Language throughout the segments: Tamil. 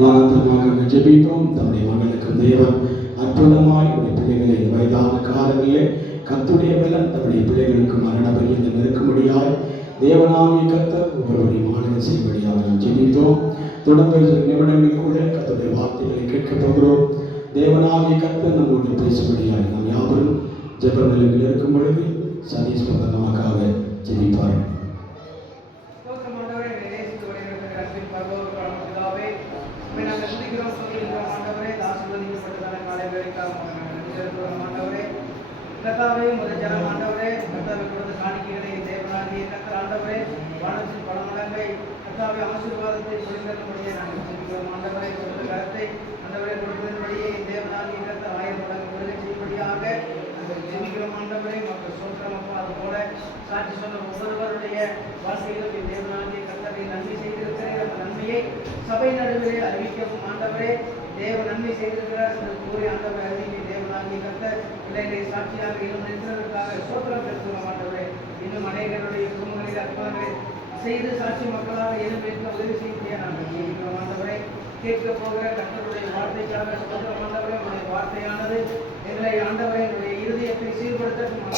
நாங்கள் ஜெபிப்போம். தம்முடைய மகளுக்கு தேவன் அற்புதமாய் உடைய பிள்ளைகளை வயதான காலங்களிலே கர்த்தருடைய பலன் தம்முடைய பிள்ளைகளுக்கு மரண பரியந்தம் இருக்கும்படியாய் தேவனாகிய கர்த்தர் ஒவ்வொருவரையும் ஆளுகை செய்யும்படியாக நாம் ஜெபிப்போம். தொடர்ந்து நிமிடங்களில் கூட கர்த்தருடைய வார்த்தைகளை கேட்கப் போகிறோம். தேவனாகிய கர்த்தர் நம்மோடு பேசும்படியாய் நாம் யாவரும் ஜெப நிலையில் இருக்கும் பொழுது சதீஸ்வரர் நமக்காக ஜெபிப்பார்கள். கர்த்தாவே முதல் ஜனம் ஆண்டவரே, கர்த்தாவே கொடுத்த காணிக்கைகளை தேவனாகிய கர்த்தர் ஆண்டவரே வானத்தின் பல மடங்கை கர்த்தாவே ஆசீர்வாதத்தை பொழிந்தபடியே நாங்கள் ஜெபிக்கிறோம். ஆண்டவரே கொடுத்த கரத்தை ஆண்டவரே கொடுத்ததன்படியே தேவனாகிய கர்த்தர் 1000 மடங்கு விடுதலை செய்யும்படியாக நாங்கள் ஜெபிக்கிறோம். ஆண்டவரே மக்கள் சொல்கிறோம். அதுபோல சாட்சி சொன்ன ஒவ்வொருவருடைய வாழ்க்கையிலும் தேவனாகிய கர்த்தரை நன்மை செய்திருக்கிற அந்த நன்மையை சபை நடுவிலே அறிவிக்கவும் ஆண்டவரே தேவ நன்மை செய்திருக்கிறார் என்று கூறி ஆண்டவரை அறிவிக்க தேவனாகிய கர்த்தர் பிள்ளைகளை சாட்சியாக இன்னும் நிறுத்துவதற்காக சோத்திரம் பெற்றுள்ள ஆண்டவரே இன்னும் அநேகருடைய குடும்பங்களில் அற்புதங்களை செய்து சாட்சி மக்களாக எழுந்திருக்க உதவி செய்ய நாங்கள் ஜெபிக்கிறோம். ஆண்டவரை கேட்க போகிற கர்த்தருடைய வார்த்தைக்காக சோத்திரம் ஆண்டவரே. உங்களுடைய வார்த்தையானது எங்களை ஆண்டவரை என்னுடைய இருதயத்தை சீர்படுத்தட்டும்.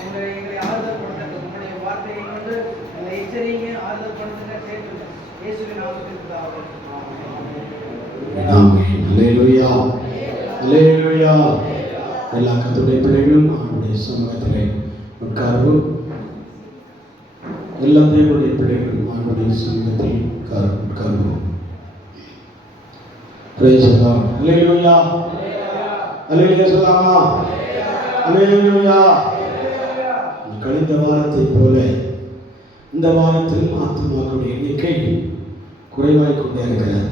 ஆண்டவரே எங்களை ஆறுதல் படுத்தட்டும். உங்களுடைய வார்த்தையை கொண்டு எங்களை எச்சரிங்க ஆறுதல் படுத்துங்க கேட்குங்க. இயேசுவின் நாமத்திற்கு ஆமென். அல்லேலூயா அல்லேலூயா. எல்லா கர்த்தருடைய பிள்ளைகளும் அவருடைய சமூகத்திலே உட்காரவும். எல்லா தேவனுடைய பிள்ளைகளும் அவருடைய சமூகத்தில் உட்காரவும். Praise the Lord. அல்லேலூயா அல்லேலூயா சொல்லாமா? அல்லேலூயா. கழிந்த வாரத்தை போல இந்த வாரத்தில் ஆத்துமாக்களுடைய எண்ணிக்கை குறைவாய் கொண்டே இருக்கிறது.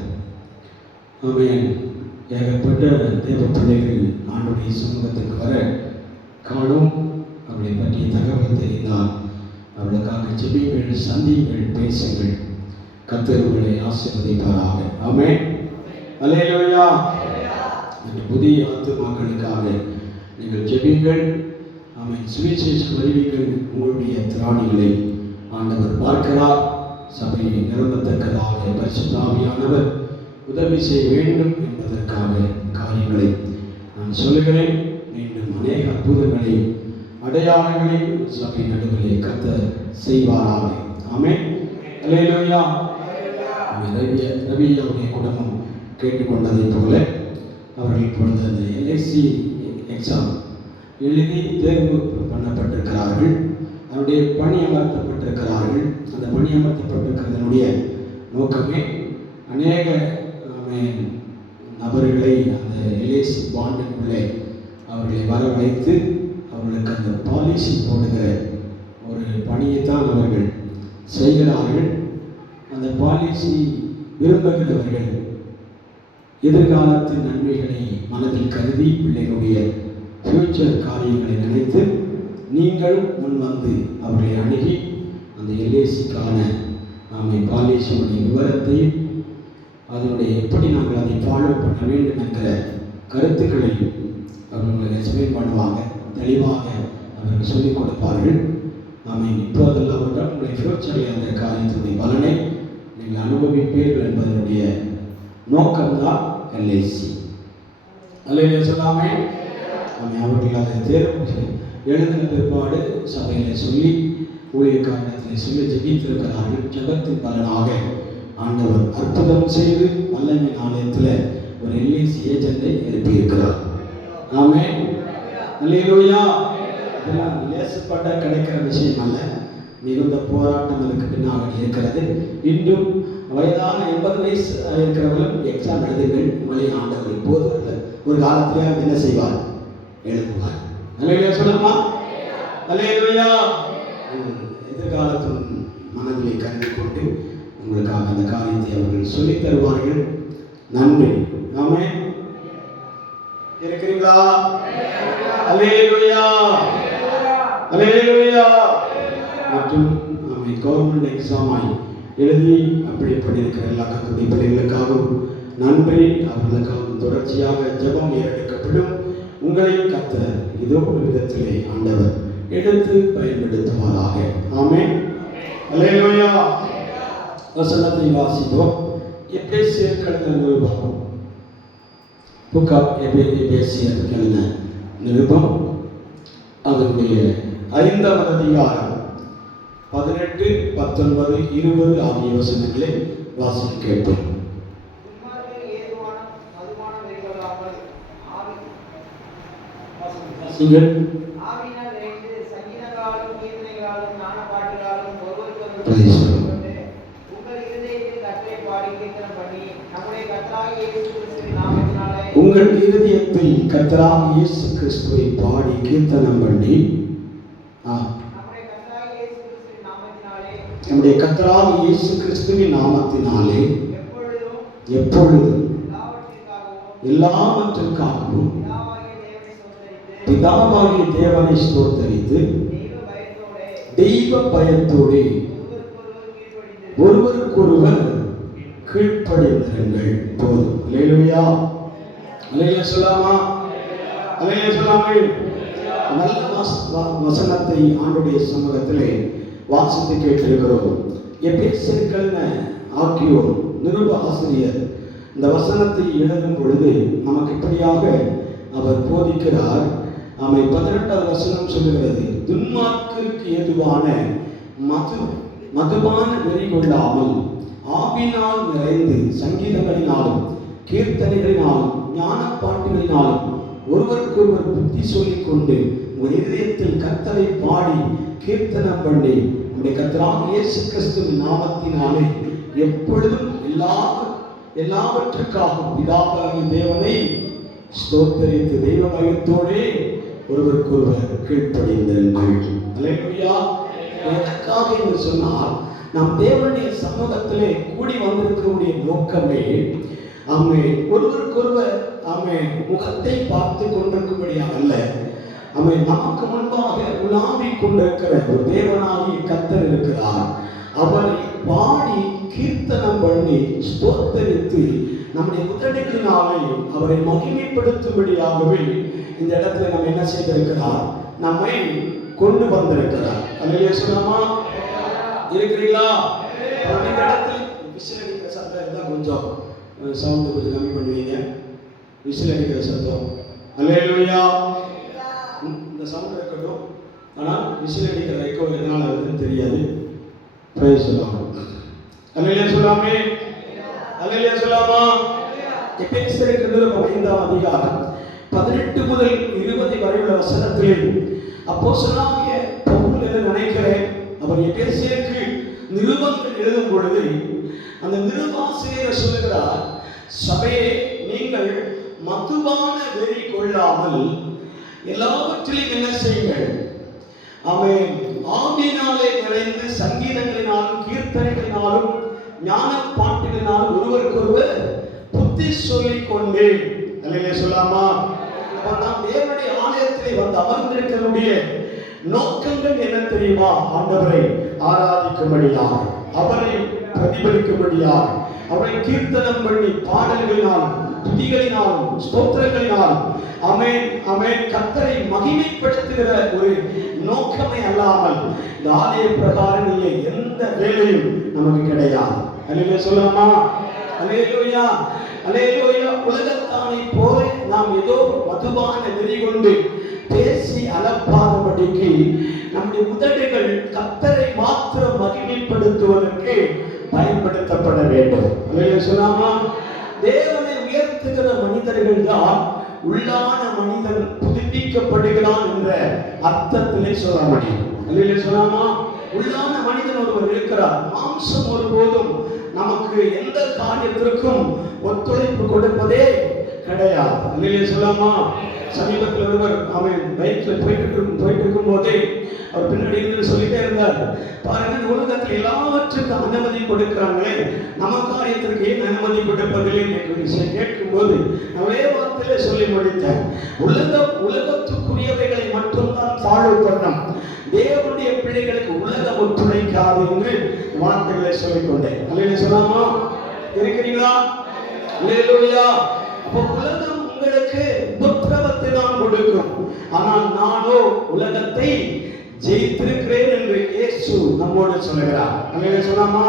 ஆமென். ஏகப்பட்ட தேவ பிள்ளைகள் ஆண்டுடைய சமூகத்துக்கு வர காணும். அவர்களை பற்றிய தகவல் தெரிந்தால் அவர்களுக்காக ஜெபியுங்கள், சந்தியுங்கள், பேசுங்கள். கர்த்தர் உங்களை ஆசீர்வதிப்பாராக. ஆமென். அல்லேலூயா. இந்த புதிய ஆத்துமாக்களுக்காக நீங்கள் ஜெபியுங்கள். ஆமென். சுவிசேஷம் அறிவிங்கள். உங்களுடைய திராணிகளை ஆண்டவர் பார்க்கிறார். சபையை நிரம்பத்தக்கதாக பரிசுத்த ஆவியானவர் உதவி செய்ய வேண்டும் என்பதற்காக காரியங்களை நான் சொல்லுகிறேன். மீண்டும் அநேக அற்புதங்களை அடையாளங்களை சபை நடுவிலே கர்த்தர் செய்வாராக. ஆமென். அல்லேலூயா. ரவி அவருடைய குடும்பம் கேட்டுக்கொண்டதை போல அவர்கள் இப்பொழுது அந்த எல்ஐசி எக்ஸாம் எழுதி தேர்வு பண்ணப்பட்டிருக்கிறார்கள். அவருடைய பணி அமர்த்தப்பட்டிருக்கிறார்கள். அந்த பணி அமர்த்தப்பட்டிருக்கிறதனுடைய நோக்கமே அநேக நபர்களை அந்த எல்ஐசி பாண்டுக்குள்ளே அவர்களை வரவழைத்து அவர்களுக்கு அந்த பாலிசி போடுகிற ஒரு பணியைத்தான் அவர்கள் செய்கிறார்கள். அந்த பாலிசி விரும்புகிறவர்கள் எதிர்காலத்தின் நன்மைகளை மனதில் கருதி பிள்ளைகளுடைய ஃபியூச்சர் காரியங்களை நினைத்து நீங்கள் முன் வந்து அவர்களை அணுகி அந்த எல்ஐசிக்கான பாலிசியுடைய விவரத்தையும் அதனுடைய எப்படி நாங்கள் அதை ஃபாலோ பண்ண வேண்டும் என்கிற கருத்துக்களையும் அவர்களுக்கு எக்ஸ்பிளைன் பண்ணுவாங்க. தெளிவாக அவர்களுக்கு சொல்லிக் கொடுப்பார்கள். இப்போதில் அவர்கள் உங்களுடைய ஃபியூச்சரில் அந்த காரியத்தினுடைய பலனை நீங்கள் அனுபவிப்பீர்கள் என்பதனுடைய நோக்கம்தான் எல்ஐசி. அல்லேலூயா சொல்லாமே. அவர்கள் அதை தேர்வு எழுதின பிற்பாடு சபையில் சொல்லி ஊழிய காரணத்தில் சொல்லி ஜெபித்திருக்கிறார்கள். ஜெபத்தின் பலனாக ஆண்டவர் அற்புதம் செய்து வல்லமை ஆலயத்தில் ஒரு எல்ஐசி ஏஜெண்டை எழுப்பியிருக்கிறார். ஆமென். அல்லேலூயா. இதெல்லாம் லேசப்பட்ட கிடைக்கிற விஷயம் அல்ல. மிகுந்த போராட்டம் அதுக்கு பின்னால் இருக்கிறது. இன்றும் வயதான 80 வயசு இருக்கிறவர்களும் எக்ஸாம் எழுதுங்கள். உங்களை ஆண்டவர் இப்போது ஒரு காலத்திலே என்ன செய்வார்? எழுதுவார். அல்லேலூயா சொல்லலாமா? அல்லேலூயா. எதிர்காலத்தின் மனதிலே கருதி கொண்டு உங்களுக்காக அந்த காரியத்தை அவர்கள் சொல்லித் தருவார்கள். நன்றி. ஆமென். இருக்கிறீங்களா? அல்லேலூயா அல்லேலூயா. மற்றும் கவர்மெண்ட் எக்ஸாமாய் எழுதி அப்படி படிக்கிற எல்லா கர்த்தருடைய பிள்ளைகளுக்காகவும் நன்றி. அவர்களுக்காகவும் தொடர்ச்சியாக ஜெபம் ஏறெடுக்கப்படும். உங்களையும் கர்த்தர் இதோ ஒரு விதத்திலே ஆண்டவர் எடுத்து பயன்படுத்துவாராக. ஆமென். அல்லேலூயா வசனத்தை வாசித்தோம். எபேசியர் கழுத நிருபம், புக் ஆஃப் எபேசியர் கழுத நிருபம், அதனுடைய 5ஆம் அதிகாரம் 18, 19, 20 ஆகிய வசனங்களை வாசிக்க கேட்போம். நீங்கள் உங்கள் இருதயத்தில் கர்த்தராகிய இயேசு கிறிஸ்துவை பாடி கீர்த்தனம் பண்ணி நம்முடைய கர்த்தராகிய இயேசு கிறிஸ்துவின் நாமத்தினாலே எப்பொழுதும் எல்லாவற்றிற்காகவும் பிதாவாகிய தேவனை ஸ்தோத்தரித்து தெய்வ பயத்தோடு ஒருவருக்கொருவர் கீழ்ப்படிந்திருங்கள். போதும். அல்லேலூயா, அல்லேலூயா சொல்லாமா, அல்லேலூயா சொல்லாமே. நல்ல வசனத்தை ஆண்டுடைய சமூகத்திலே வாசித்து கேட்டிருக்கிறோம். எபேசியர் ஆக்கியோர் நிருப ஆசிரியர் இந்த வசனத்தை எழுதும் பொழுது நமக்கு இப்படியாக அவர் போதிக்கிறார். அவை 18வது வசனம் சொல்லுகிறது, துன்மார்க்கிற்கு ஏதுவான மதுபான வெறி கொள்ளாமல் ஆவினால் நிறைந்து சங்கீதங்களினாலும் கீர்த்தனைகளினாலும் ஞான பாட்டுகளினாலும் ஒருவருக்கொருவர் புத்தி சொல்லிக் கொண்டு உங்கள் இதயத்தில் கர்த்தரை பாடி கீர்த்தனம் பண்ணி நம்முடைய கர்த்தராகிய இயேசு கிறிஸ்துவின் நாமத்தினாலே எப்பொழுதும் எல்லாவற்றுக்காகவும் பிதாவாகிய தேவனை ஸ்தோத்தரித்து தெய்வ பயத்தோடே ஒருவருக்கொருவர் கீழ்ப்படிந்திருங்கள். அல்லேலூயா. எதற்காக என்று சொன்னால், நாம் தேவனுடைய சமூகத்திலே கூடி வந்திருக்கக்கூடிய நோக்கமே ஒருவருக்கொருவர் முகத்தை பார்த்து கொண்டிருக்கும்படியாக அல்ல, நமக்கு முன்பாக உலாவிக் கொண்டிருக்கிற ஒரு தேவனாகிய கர்த்தர் இருக்கிறார். அவரை பாடி கீர்த்தனம் பண்ணி ஸ்தோத்தரித்து நம்முடைய உதடுகளினாலே அவரை மகிமைப்படுத்தும்படியாகவே இந்த இடத்துல நம்ம என்ன செய்திருக்கிறார், நம்மை கொண்டு வந்திருக்கிறார். அல்லேலூயா சொல்லாமா, இருக்கிறீங்களா? இந்த இடத்துல விசில் அடிக்கிற சத்தம் இருந்தால் கொஞ்சம் சவுண்டு கொஞ்சம் கம்மி பண்ணுவீங்க. விசில் அடிக்கிற சத்தம், அல்லேலூயா, இந்த சவுண்ட் இருக்கட்டும். ஆனால் விசில் அடிக்கிற எக்கோ எதனால் வருதுன்னு தெரியாது. பிரைஸ் சொல்லாமா, அல்லேலூயா சொல்லாமே, அல்லேலூயா சொல்லாமா. எபேசியர் 5ஆம் அதிகாரம் 18 முதல் 20 வரை உள்ள வசனத்தில் அப்போஸ்தலனாகிய பவுல் என்ன நினைக்கிறேன், அவர் எபேசியருக்கு நிருபங்கள் எழுதும் பொழுது அந்த நிருபாசிரியர் சொல்லுகிறார், சபையே நீங்கள் மதுபான வெறி கொள்ளாமல் எல்லாவற்றிலும் என்ன செய்யுங்கள், ஆவியினாலே நிறைந்து சங்கீதங்களினாலும் கீர்த்தனைகளினாலும் ஞான பாட்டுகளினாலும் ஒருவருக்கொருவர் புத்தி சொல்லிக் கொண்டு. அல்லேலூயா சொல்லாமா. நாம் தேவனுடைய ஆலயத்திலே வந்து அமர்ந்திருக்கக்கூடிய நோக்கங்கள் என்ன தெரியுமா? ஆண்டவரை ஆராதிக்கும்படியாக, அவரை பிரதிபலிக்கும்படியாக, அவரை கீர்த்தனம் பண்ணி பாடல்களினாலும் துதிகளினாலும் ஸ்தோத்திரங்களினாலும் கர்த்தரை மகிமைப்படுத்துகிற ஒரு நோக்கமே அல்லாமல் இந்த ஆலய பிரகாரம் இல்லை எந்த வேலையும் நமக்கு கிடையாது. அல்லேலூயா சொல்லாமா, அல்லேலூயா, அல்லேலூயா. உலகத்தானை போல நாம் ஏதோ மதுபான வெறி கொண்டு பேசி அலப்பாதபடிக்கு நம்முடைய உதடுகள் கர்த்தரை மாத்திரம் மகிமைப்படுத்துவதற்கு பயன்படுத்தப்பட வேண்டும். அல்லேலூயா சொல்லாமா. தேவனை உயர்த்துகிற மனிதர்கள் தான் உள்ளான மனிதன் புதுப்பிக்கப்படுகிறான் என்ற அர்த்தத்திலே சொல்ல முடியும். அல்லேலூயா சொல்லாமா. உள்ளான மனிதன் ஒருவர் இருக்கிறார். மாம்சம் ஒருபோதும் நமக்கு எந்த காரியத்திற்கும் ஒத்துழைப்பு கொடுப்பதே கிடையாது. அல்லேலூயா சொல்லாமா. சமீபத்தில் ஒருவர் பைக்கில் போயிட்டு இருக்கும் போதே அவர் பின்னாடி இருந்து சொல்லிட்டே இருந்தார், பாருங்க உலகத்தில் எல்லாவற்றுக்கும் அனுமதி கொடுக்கிறாங்களே, நம்ம காரியத்திற்கு ஏன் அனுமதி கொடுப்பதில்லை என்று விஷயம் கேட்கும் போது ஒரே வார்த்தையிலே சொல்லி முடித்தேன், உலகத்துக்குரியவைகளை மட்டும்தான் ஃபாலோ பண்ணோம், தேவனுடைய பிள்ளைகளுக்கு உலகம் ஒத்துழைக்காது என்று வார்த்தைகளை சொல்லிக்கொண்டேன். அல்லேலூயா சொல்லாமா. இருக்கிறீங்களா? அல்லேலூயா. அப்போ உலகம் உங்களுக்கு உபத்திரவத்தை தான் கொடுக்கும், ஆனால் நானோ உலகத்தை ஜெயித்திருக்கிறேன் என்று இயேசு நம்மோடு சொல்லுகிறார். அல்லேலூயா சொல்லாமா.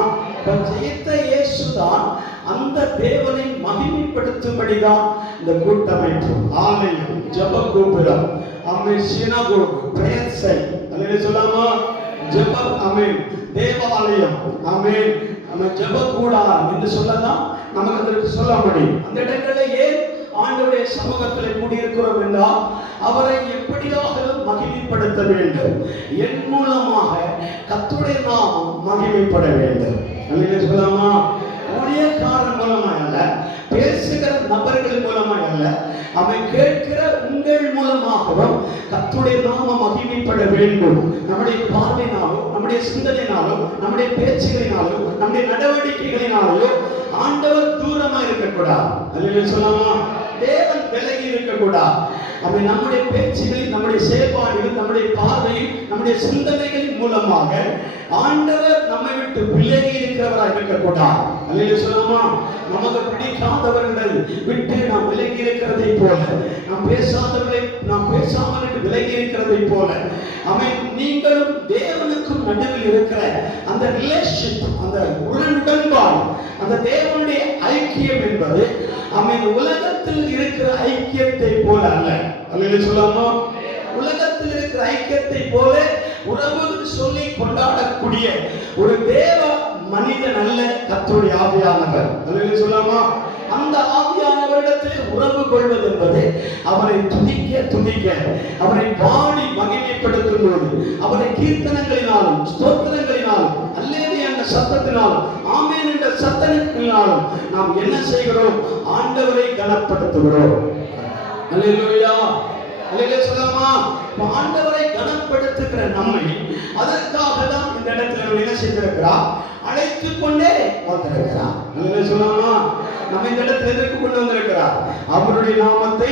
ஜெயித்த இயேசுதான் அந்த தேவனை மகிமைப்படுத்தும்படிதான் இந்த கூட்டமைப்பு, ஆலயம், ஜெப கோபுரம், ஆமென், சினகோக், பிரேயர் சைட், அல்லேலூயா சொல்லாமா, ஜெபம், ஆமென், தேவாலயம், ஆமென், நம்ம ஜெப கூடாரம் என்று சொல்லலாம். நமக்கு அதற்கு சொல்ல முடியும். அந்த இடங்களில் ஏன் ஆண்டவருடைய சமூகத்தில் கூடியிருக்கிறோம் என்றால் அவரை எப்படியாக மகிமைப்படுத்த வேண்டும், என் மூலமாக கர்த்தருடைய நாமம் மகிமைப்பட வேண்டும். அல்லேலூயா சொல்லாமா. ஊழியக்காரன் மூலமாய் அல்ல, பேசுகிற நபர்கள் மூலமாய் அல்ல, அவை கேட்கிற உங்கள் மூலமாகவும் கர்த்தருடைய நாமம் மகிமைப்பட வேண்டும். நம்முடைய பார்வையினாலோ, நம்முடைய சிந்தனையினாலோ, நம்முடைய பேச்சுகளினாலோ, நம்முடைய நடவடிக்கைகளினாலோ ஆண்டவர் தூரமா இருக்கக்கூடாது. அல்லேலூயா சொல்லாமா. தேவன் விலகி இருக்கக்கூடாது. அவை நம்முடைய பேச்சுகளில், நம்முடைய செயல்பாடுகள், நம்முடைய பார்வையில், நம்முடைய சிந்தனைகளின் மூலமாக ஆண்டவர் நம்மை விட்டு விலகி இருக்கிறவராக இருக்கக்கூடாது. அல்லேலூயா சொல்லாமா. நமக்கு பிடிக்காதவர்களை விட்டு நாம் விலகி இருக்கிறதை போல, நாம் பேசாதவர்களை நாம் பேசாமல் விலகி இருக்கிறதை போல, நீங்களும் தேவனுக்கும் நடுவில் இருக்கிற அந்த ரிலேஷன், அந்த உடன்பாடு, அந்த தேவனுடைய ஐக்கியம் என்பது உலகத்தில் இருக்கிற ஐக்கியத்தை போல அல்ல. அல்லேலூயா சொல்லாமா. உலகத்தில் இருக்கிற ஐக்கியத்தை போல உறவு சொல்லி கொண்டாடக்கூடிய ஒரு தேவ மனிதன் அல்ல கர்த்தருடைய ஆவியானவர். அல்லேலூயா சொல்லாமா. அந்த ஆவியானவரிடத்தில் உறவு கொள்வது என்பது அவரை துதிக்க, அவரை பாடி மகிமைப்படுத்தும் பொழுது, அவரை கீர்த்தனங்களினாலும் ஸ்தோத்திரங்களினாலும், அல்லேலூயா என்ற சத்தத்தினாலும், ஆமென் என்ற சத்தத்தினாலும் நாம் என்ன செய்கிறோம்? ஆண்டவரை கனப்படுத்துகிறோம். அல்லேலூயா, அல்லேலூயா சொல்லாமா. ஆண்டவரை கனப்படுத்துகிற நம்மை அதற்காக தான் இந்த இடத்துல என்ன செய்திருக்கிறார்? அழைத்து கொண்டே வந்திருக்கிறார். அல்லேலூயா சொல்லாமா. நம்ம இந்த இடத்துல எதற்கு கொண்டு வந்திருக்கிறார்? அவருடைய நாமத்தை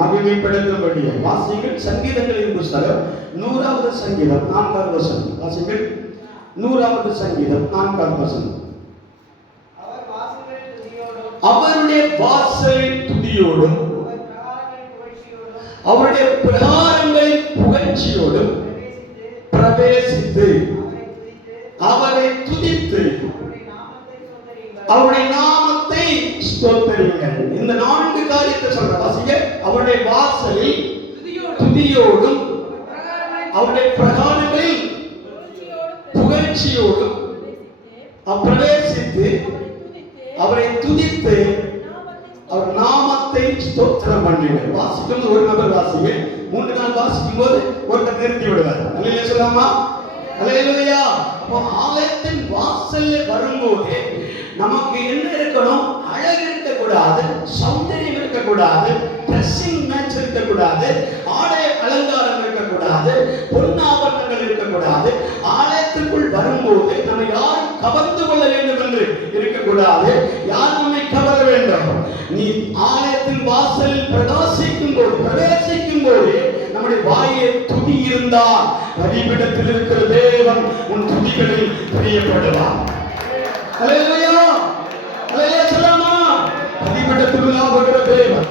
மகிமைப்படுத்தும்படி. வாசிங்கள் சங்கீதங்களின் புஸ்தகம் 100வது சங்கீதம் 4வது வசனம். வாசிங்கள் 100வது சங்கீதம் 4வது வசனம். அவருடைய வாசலின் துதியோடும் அவருடைய பிரகாரங்களின் புகழ்ச்சியோடும் பிரவேசித்து அவரை துதித்து அவருடைய நாமத்தை ஸ்தோத்திரியுங்கள். இந்த 4 காரியத்தை சொல்ற. வாசிங்க. அவருடைய வாசலில் துதியோடும் அவருடைய பிரகாரங்களில் புகழ்ச்சியோடும் பிரவேசித்து அவரை துதித்து அவர் நாமத்தை ஸ்தோத்திரம் பண்ணுங்கள். வாசிக்கும் ஒரு நபர் வாசிங்க. 3 நாள் வாசிக்கும் போது ஒருத்தர் நிறுத்தி விடுவார். அல்லேலூயா சொல்லாமா. அல்லேலூயா. அப்போ ஆலயத்தின் வாசல்ல வரும்போது நமக்கு என்ன இருக்கணும்? அழகு இருக்கக்கூடாது, சௌந்தரியம் இருக்கக்கூடாது, ட்ரெஸ்ஸிங் மேட்ச் இருக்கக்கூடாது, ஆடை அலங்காரம் இருக்கக்கூடாது, பொன்னாபரணங்கள் இருக்கக்கூடாது. ஆலயத்திற்குள் வரும்போது நம்ம யார் கவர்ந்து கொள்ள வேண்டும் என்று இருக்கக்கூடாது. யார் நம்மை கவர வேண்டும்? நீ ஆலயத்தின் வாசலில் பிரகாசிக்கும் போது, பிரவேசிக்கும் போது நம்முடைய வாயிலே துதி இருந்தால் பலிபீடத்தில் இருக்கிற தேவன் உன் துதிகளில் பிரியப்படுவார். அல்லேலூயா, அல்லேலூயா சொல்லாமா. பலிபீடத்தில் உலாவுகிற தேவன்,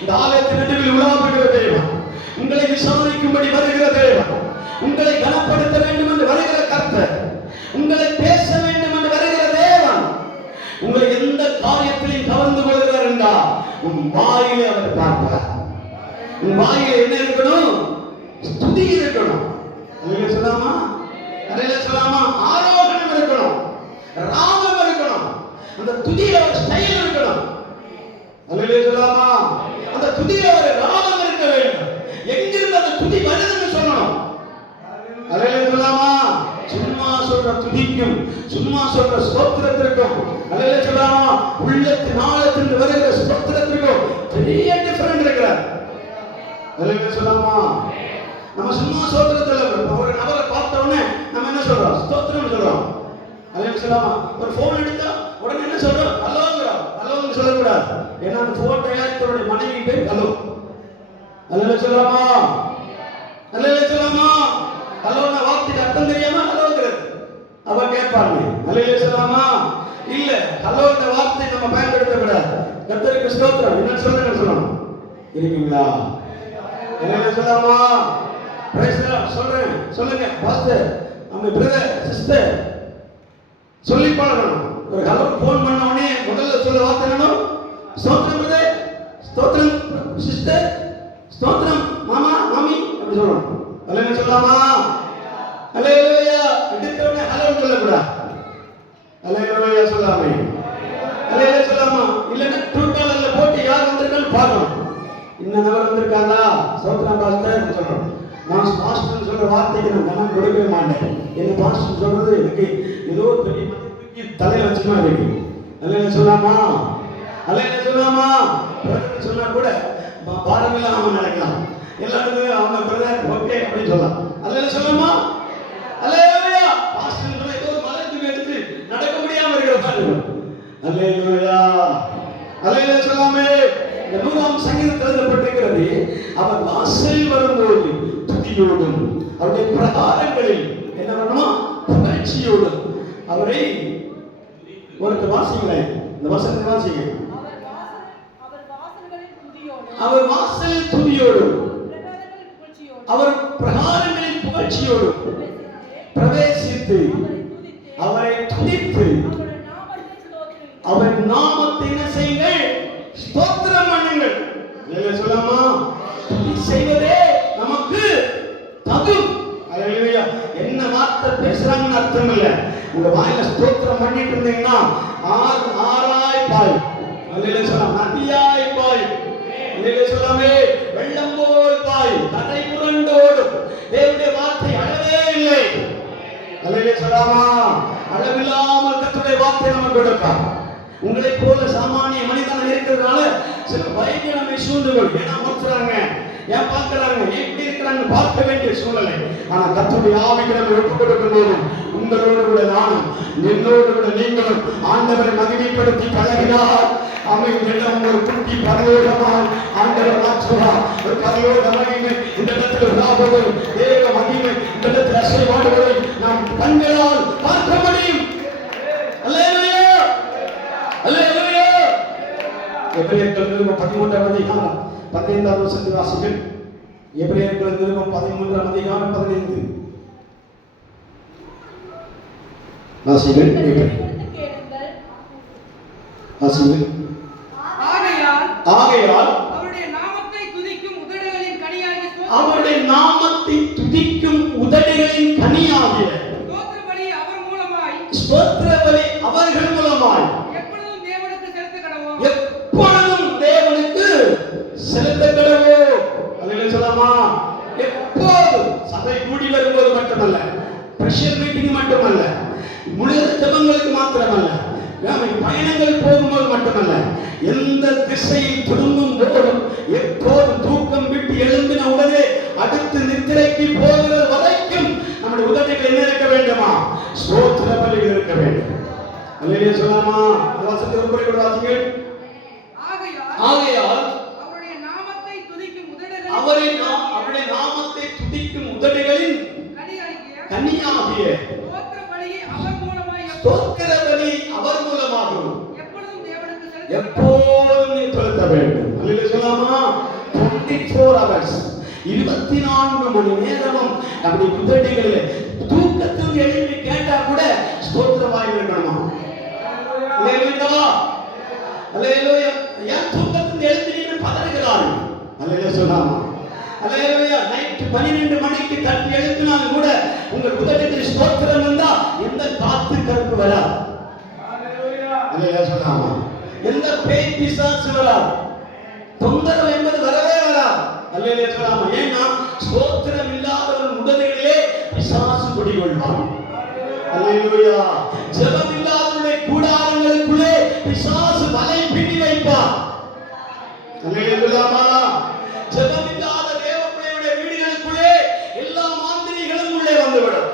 இந்த ஆலயத்தின் நடுவில் உலாவுகிற தேவன், உங்களை விசாரிக்கும்படி வருகிற தேவன், உங்களை கனப்படுத்த வேண்டும் என்று வருகிற கர்த்தர், உங்களை பேச வேண்டும் என்று வருகிற தேவன், உங்களை எந்த காரியத்திலையும் கவர்ந்து கொள்கிறார் என்றால் உன் வாயிலே அவர் பார்ப்பார். உன் வாயிலே என்ன இருக்கணும்? துதி இருக்கணும். அல்லேலூயா சொல்லாமா. அல்லேலூயா சொல்லாமா. ஆரோகணம் இருக்கணும், ராகம் இருக்கணும், அந்த துதியில ஒரு ஸ்டைல் இருக்கணும். அல்லேலூயா சொல்லாமா. அந்த துதியில ஒரு ராகம் இருக்க வேண்டும். எங்கிருந்து அந்த துதி வருதுன்னு சொல்லணும். அல்லேலூயா சொல்லாமா. சும்மா சொல்ற துதிக்கும், சும்மா சொல்ற ஸ்தோத்திரத்திற்கும், அல்லேலூயா சொல்லாமா, உள்ளத்தின் ஆழத்திலிருந்து வருகிற ஸ்தோத்திரத்திற்கும் பெரிய டிஃபரண்ட் இருக்கிறார். அல்லேலூயா சொல்லாமா. நம்ம சும்மா ஸ்தோத்திரத்துல ஒரு நபரை பார்த்த உடனே நம்ம என்ன சொல்றோம்? ஸ்தோத்திரம் சொல்றோம். அல்லேலூயா சொல்லாமா. ஒரு போன் எடுத்தா உடனே என்ன சொல்றோம்? ஹலோங்கிறோம். ஹலோன்னு சொல்லக்கூடாது. ஏன்னா அந்த போன் தயாரித்தவருடைய மனைவி பேர் ஹலோ. அல்லேலூயா சொல்லாமா. அல்லேலூயா சொல்லாமா. ஹலோன வார்த்தைக்கு அர்த்தம் தெரியாம ஹலோங்கிறது அவ கேட்பாங்க. அல்லேலூயா சொல்லாமா. இல்ல, ஹலோன்ற வார்த்தை நம்ம பயன்படுத்த கூடாது. கர்த்தருக்கு ஸ்தோத்திரம் என்ன சொல்லுங்க சொல்லணும். இருக்கீங்களா? அல்லேலூயா சொல்லாமா. பிரைஸ் தி லார்ட் சொல்றேன். சொல்லுங்க பாஸ்டர், நம்ம பிரதர் சிஸ்டர் சொல்லி பழகணும். ஒரு ஹலோ போன் பண்ண உடனே முதல்ல சொல்ல வார்த்தை என்னன்னா ஸ்தோத்திரம் பிரதர், ஸ்தோத்திரம் சிஸ்டர், ஸ்தோத்திரம் மாமா மாமி அப்படி சொல்லணும். அல்லேலூயா சொல்லாமா? அல்லேலூயா. எடுத்த உடனே ஹலோ சொல்லக்கூடாது. அல்லேலூயா சொல்லாமே. அல்லேலூயா சொல்லாமா? இல்லைன்னா ட்ரூகாலர்ல போட்டு யார் வந்திருக்கான்னு பார்க்கணும். இன்னும் நபர் வந்திருக்காங்களா ஸ்தோத்திரம் பாஸ்டர் சொல்லணும். நான் பாஸ்டர் சொல்ற வார்த்தைக்கு நான் கவனம் கொடுக்கவே மாட்டேன். என்ன பாஸ்டர் சொல்றது எனக்கு ஏதோ பெரிய தலையில வச்சுமா இருக்கு. அல்லேலூயா சொல்லாமா? அல்லேலூயா சொல்லாமா? பிரதர் சொன்னா கூட பாரமில்லாம அவன் நடக்கலாம். எல்லாருக்கும் அவங்க பிரதர் ஓகே அப்படின்னு சொல்லலாம். அல்லேலூயா சொல்லாமா? அல்லேலூயா. பாஸ்டர் சொல்ல ஏதோ மலைக்கு எடுத்து நடக்க முடியாம இருக்கிற பாருங்க. அல்லேலூயா. அல்லேலூயா சொல்லாமே. இந்த 100ஆம் சங்கீதத்தில் எழுதப்பட்டிருக்கிறது, அவர் வாசல் வரும்போது துதியோடும் அவருடைய பிரகாரங்களில் என்ன பண்ணணுமா புகழ்ச்சியோடும் அவரை ஒருத்தர் வாசிங்களேன். இந்த வசனத்தை வாசிங்க. அவர் வாசலில் துதியோடும் அவர் பிரகாரங்களில் புகழ்ச்சியோடும் பிரவேசித்து அவரை துதித்து அவர் நாமத்தை என்ன செய்யுங்கள் ஸ்தோத்திரம் பண்ணுங்கள். சொல்லாமா? துதி செய்வதே நமக்கு தகும். அல்லேலூயா. என்ன வார்த்தை பேசுறாங்கன்னு அர்த்தம் இல்ல. உங்க வாயில ஸ்தோத்திரம் பண்ணிட்டு இருந்தீங்கன்னா ஆறாய் பாய். அல்லேலூயா சொல்லாம். நதியாய் பாய். அல்லேலூயா சொல்லாமே. வெள்ளம் போல் பாய். கரை புரண்டோடும். தேவனுடைய வார்த்தை அளவே இல்லை. அல்லேலூயா சொல்லாமா? அளவில்லாமல் கர்த்தருடைய வார்த்தை நமக்கு கொடுப்பார். உங்களை போல சாமானிய மனிதனாக இருக்கிறதுனால சில பயங்கர நம்மை சூழ்ந்துகள் ஏன்னா மறுக்கிறாங்க, ஏன் பார்க்கிறாங்க, எப்படி இருக்கிறாங்க பார்க்க வேண்டிய சூழ்நிலை. ஆனா கர்த்தருடைய ஆவிக்கு நம்ம ஒப்புக் கொடுக்கும் போது உங்களோடு கூட நானும் என்னோடு கூட நீங்களும் ஆண்டவரை மகிமைப்படுத்தி பழகினார். அமைந்திடம் ஒரு குட்டி பரலோகமாய் ஆண்டவர் மாற்றுவார். ஒரு பரலோக மகிமை இந்த இடத்தில் ராபோது தேவ மகிமை இந்த இடத்தில் அசைவாடுவதை நாம் கண்களால் பார்க்க முடியும். அல்லேலூயா. அல்லேலூயா. எபிரேயர்கள் நிருபம் 13ஆம் அதிகாரம் 15ஆம் வசனத்தை வாசிங்கள். எபிரேயர்கள் நிருபம் 13ஆம் அதிகாரம் 15 வாசிங்கள். வாசிங்கள். ஆகையால் அவருடைய நாமத்தை துதிக்கும் உதடுகளின் கனியாகிய அவருடைய நாமத்தை துதிக்கும் உதடுகளின் கனியாகிய ஸ்தோத்திர பலி அவர் மூலமாய் ஸ்தோத்திர பலி அவர்கள் மூலமாய் எப்பொழுதும் தேவனுக்கு செலுத்த கடவோம். எப்பொழுதும் தேவனுக்கு செலுத்த கடவோம். அல்லேலூயா சொல்லாமா? எப்போதும் சபை கூடி வரும்போது மட்டுமல்ல, பிரஷர் மீட்டிங் மட்டுமல்ல, முழு ஜெபங்களுக்கு மாத்திரமல்ல, பயணங்கள் போகும்போது மட்டுமல்ல, எந்த திசையில் திரும்பும் போதும் எப்போதும் தூக்கம் விட்டு எழுந்தின உடனே அடுத்து நித்திரைக்கு போகிற வரைக்கும் நம்முடைய உதவிகள் என்ன இருக்க வேண்டுமா? ஸ்தோத்திர பலிகள் இருக்க வேண்டும். அல்லேலூயா சொல்லாமா? வாசத்தை ஒரு முறை கூட வாசிங்கள். ஆகையால் அவருடைய நாமத்தை துதிக்கும் உதடுகளின் அவருடைய நாமத்தை துதிக்கும் உதடுகளின் கனியாகிய ஸ்தோத்திர பலியை அவர் மூலமாய் ஸ்தோத்திர பலி அவர் மூலமாகும் எப்பொழுதும் தேவனுக்கு செலுத்த எப்போதும் நீ செலுத்த வேண்டும். அல்லேலூயா சொல்லாமா? 24 hours 24 மணி நேரமும் நம்முடைய உதடுகளிலே தூக்கத்தில் எழுப்பி கேட்டா கூட ஸ்தோத்திரமாய் இருக்கணுமா? அல்லேலூயா. அல்லேலூயா. ஏன் தூக்கத்தில் எழுந்திருந்து பதறுகிறார்கள்? அல்லேலூயா சொல்லாமா? அல்லேலூயா. நைட் 12 மணிக்கு தட்டி எழுப்பினாலும் கூட உங்கள் உதடுகளில் ஸ்தோத்திரம் இருந்தா எந்த காத்து கருப்பு வராது. அல்லேலூயா சொல்லாமா? எந்த பேய் பிசாசு வராது, தொந்தரவு என்பது வரவே வராது. அல்லேலூயா சொல்லாமா? ஏன்னா ஸ்தோத்திரம் இல்லாதவன் உடலிலே பிசாசு குடிகொள்வான். அல்லேலூயா. ஜெபம் இல்லாதவனுடைய கூடாரங்களுக்குள்ளே பிசாசு வலை பின்னி வைப்பான். அல்லேலூயா சொல்லாமா? ஜெபம் இல்லாத தேவப்பிள்ளையுடைய வீடுகளுக்குள்ளே எல்லா மாந்திரிகளும் உள்ளே வந்துவிடும்.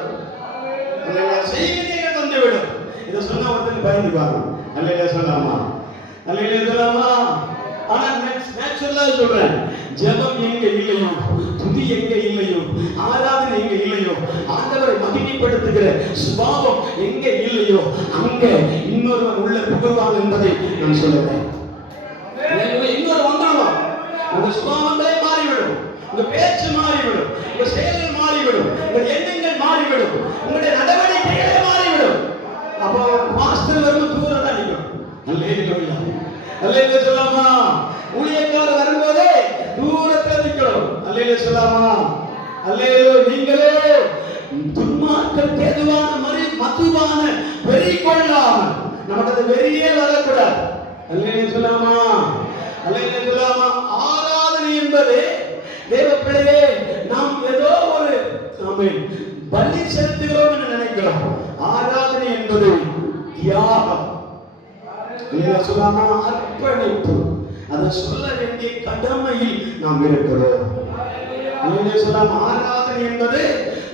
அல்லேலூயா. செய்திகள் வந்துவிடும். இதை சொன்னா ஒருத்தருக்கு பயந்துப்பாங்க. அல்லேலூயா சொல்லாமா? அல்லேலூயா சொல்லாமா? ஆனா நேச்சுரலா சொல்றேன், ஜெபம் எங்க இல்லையோ, துதி எங்க இல்லையோ, ஆராதனை எங்க இல்லையோ, ஆண்டவரை மகிமைப்படுத்துகிற சுபாவம் எங்க இல்லையோ அங்க இன்னொருவன் உள்ள புகுவான் என்பதை நான் சொல்லுறேன். இன்னொரு வந்துடுவான். உங்க சுபாவங்களே மாறிவிடும், உங்க பேச்சு மாறிவிடும், உங்க செயல்கள் மாறிவிடும், உங்க எண்ணங்கள் மாறிவிடும், உங்களுடைய நடவடிக்கைகளே மாறிவிடும். அப்போ அல்லேலூயா அல்லேலூயா சொல்லாமா. ஊழியக்காரர் வரும்போதே தூரத்துல நிக்கணும். அல்லேலூயா சொல்லாமா. அல்லேலூயா. நீங்களே துன்மார்க்கருக்கு எதுவான மதுவான வெறி கொள்ளாமல், நமக்கு அந்த வெறியே வரக்கூடாது. அல்லேலூயா சொல்லாமா. அல்லேலூயா சொல்லாமா. ஆராதனை என்பது தேவ பிள்ளையே, நாம் ஏதோ ஒரு பலி செலுத்துகிறோம் என்று நினைக்கிறோம். ஆராதனை என்பது தியாகம். சொல்லாமா, அர்ப்பணிப்பு. அதை சொல்ல வேண்டிய கடமையில் நாம் இருக்கிறோம். சொல்லாம, ஆராதனை என்பது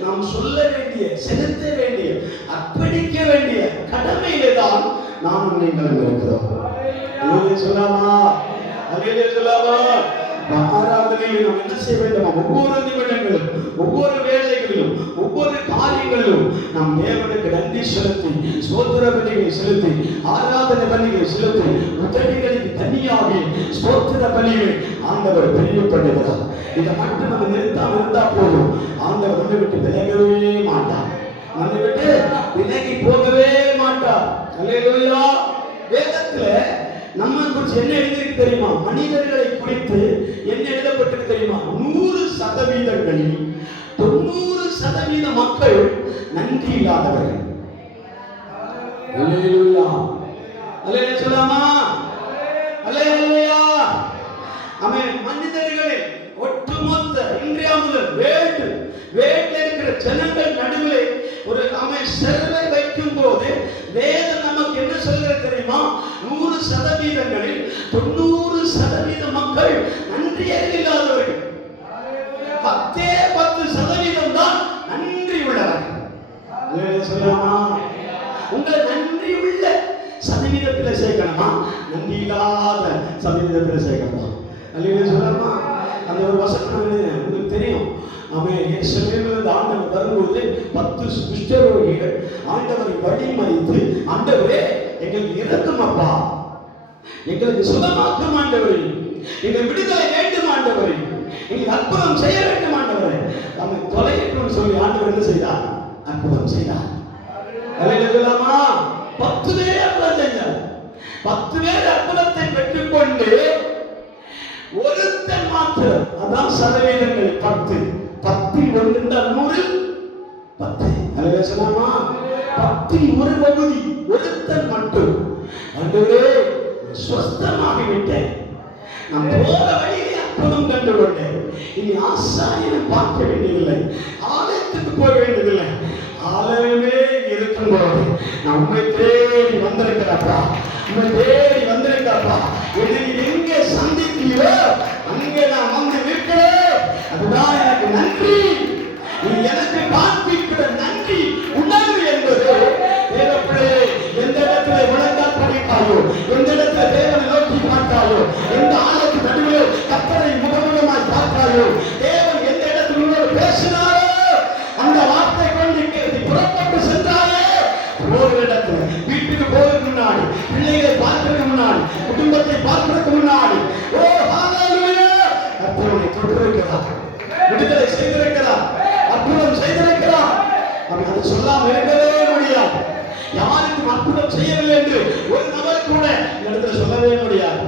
நாம் சொல்ல வேண்டிய, செலுத்த வேண்டிய, அர்ப்பணிக்க வேண்டிய கடமையிலே தான் நானும் நீங்களும் இருக்கிறோம். சொல்லாமா. சொல்லாமா. ஆராதனையில் நாம் என்ன செய்ய வேண்டும்? ஒவ்வொரு நிமிடங்களும், ஒவ்வொரு வேலைகளிலும், ஒவ்வொரு காரியங்களிலும் நாம் தேவனுக்கு நன்றி செலுத்தி, ஸ்தோத்திர பலிகளை செலுத்தி, ஆராதனை பலிகளை செலுத்தி, உதவிகளுக்கு தனியாகி ஸ்தோத்திர பலிகளை ஆண்டவர் பிரியப்படுகிறார். இதை மட்டும் நம்ம நிறுத்தாம இருந்தா போதும். ஆண்டவர் நம்மை விட்டு விலகவே மாட்டார். நம்மை விட்டு விலகி போகவே மாட்டார். அல்லேலூயா. வேதத்துல நம்ம குறித்து என்ன எழுதியிருக்கு தெரியுமா? மனிதர்களை குறித்து என்ன எழுதப்பட்டிருக்கு தெரியுமா? 100% 90% மக்கள் நன்றி இல்லாதவர்கள். அல்லேலூயா அல்லேலூயா சொல்லாமா. அல்லேலூயா. ஆமென். மனிதர்களை ஒட்டுமொத்த இன்றைய முதல் வேட்டில் இருக்கிற ஜனங்கள் நடுவிலே ஒரு சர்வை வைக்கும் போது வேதம் நமக்கு என்ன சொல்கிறது தெரியுமா? 100%களில் 90% மக்கள் நன்றி இல்லாதவர்கள். 10% தான் நன்றி உள்ளவர்கள். சொல்லலாமா? உங்களை நன்றி உள்ள சதவீதத்தில் சேர்க்கணுமா, நன்றி இல்லாத சதவீதத்தில் சேர்க்கணுமா? அல்லேலூயா சொல்லலாமா? அந்த ஒரு வசனம் உங்களுக்கு தெரியும். ஆண்டவர் வரும்போது 10 குஷ்டரோகிகள் ஆண்டவரை வழிமறித்து, ஆண்டவரே எங்களுக்கு இரக்கம் அப்பா, எங்களுக்கு சுகமாக்கும் ஆண்டவரே, எங்கள் விடுதலை வேண்டும் ஆண்டவரே, எங்களுக்கு அற்புதம் செய்ய வேண்டும் ஆண்டவரே, நம்மை தொலைக்கணும்னு சொல்லி ஆண்டவர் என்ன செய்தார்? அற்புதம் செய்தார். அல்லேலூயா. 10 பேர் அற்புதம் செஞ்சார். 10 பேர் அற்புதத்தை பெற்றுக்கொண்டு ஒருத்தன் மாத்திரம், அதான் சதவீதங்கள் 10 10 1 100 10. அல்லேலூயா சொல்லாமா. 10 ஒரு பகுதி, ஒருத்தன் மட்டும், ஆண்டவரே சுஸ்தமாகி விட்டேன், நான் போற வழியிலே அற்புதம் கண்டு கொண்டேன், இனி ஆசாரியனை பார்க்க வேண்டியதில்லை, ஆலயத்துக்கு போக வேண்டியதில்லை, ஆலயமே இருக்கும்போது நான் உண்மை தேடி வந்திருக்கிறப்பா, உண்மை தேடி வந்திருக்கிறப்பா, என்னை எங்கே சந்தித்தீரோ அங்கே நான் வந்து நிற்கிறேன், அதுதான் எனக்கு நன்றி, நீ எனக்கு காண்பிக்கிற நன்றி உணர்வு என்பது. தேவப்பிள்ளையே, எந்த இடத்துல முழங்கால் படித்தாயோ, எந்த இடத்துல தேவனை நோக்கி பார்த்தாயோ, எந்த ஆளுக்கு நடுவே கர்த்தரை முகமுகமாய் பார்த்தாயோ, தேவன் எந்த இடத்துல உன்னோடு பேசினாரோ அந்த வார்த்தை கொண்டு புறப்பட்டு சென்றாயே, போகிற இடத்துல, வீட்டுக்கு போகிறதுக்கு முன்னாடி, பிள்ளைகளை பார்க்கறதுக்கு முன்னாடி, குடும்பத்தை பார்க்கறதுக்கு முன்னாடி, ஓ ஹalleluya, கர்த்தரை தொட்டிருக்கிறார், விடுதலை செய்திருக்கிறார், அற்புதம் செய்திருக்கிறார். அது சொல்லாம இருக்கவே முடியாது. யாருக்கும் அற்புதம் செய்யவில்லை என்று ஒரு நபர் கூட இந்த இடத்துல சொல்லவே முடியாது.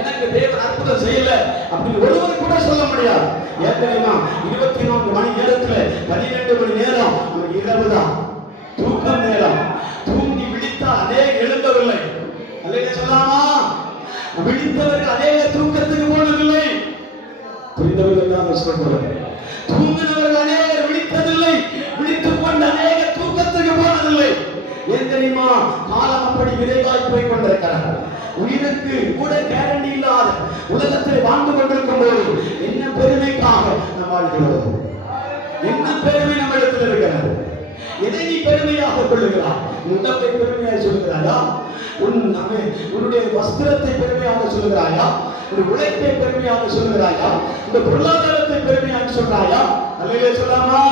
எனக்கு தேவன் அற்புதம் செய்யல அப்படின்னு ஒருவர் கூட சொல்ல முடியாது. ஏன் தெரியுமா? 24 மணி நேரத்துல 12 மணி நேரம் நமக்கு இரவுதான், தூக்கம் நேரம். தூங்கி விழித்தால் அதே எழும்பவில்லை. அல்லேலூயா சொல்லாமா. விழித்தவர்கள் அதே தூக்கத்துக்கு போனதில்லை. புரிந்தவர்கள் தான் சொல்றேன். தூங்கினவர்கள் அநேகர் விழித்ததில்லை, விழித்துக் கொண்டு அநேகர் தூக்கத்துக்கு போனதில்லை. ஏன் தெரியுமா? காலம் அப்படி விரைவாய் போய் கொண்டிருக்கிறார். உயிருக்கு கூட கேரண்டி இல்லாத உலகத்தில் வாழ்ந்து கொண்டிருக்கும் போது என்ன பெருமைக்காக நாம் வாழ்கிறோம்? என்ன பெருமை நம்ம இடத்தில் இருக்கிறது? எதை நீ பெருமையாக கொள்ளுகிறாய்? உடம்பை பெருமையாக சொல்லுகிறாயா? உன்னுடைய வஸ்திரத்தை பெருமையாக சொல்லுகிறாயா? உன் உழைப்பை பெருமையாக சொல்லுகிறாயா? இந்த பொருளாதாரத்தை பெருமையாக சொல்றாயா? அல்லேலூயா சொல்லாமா.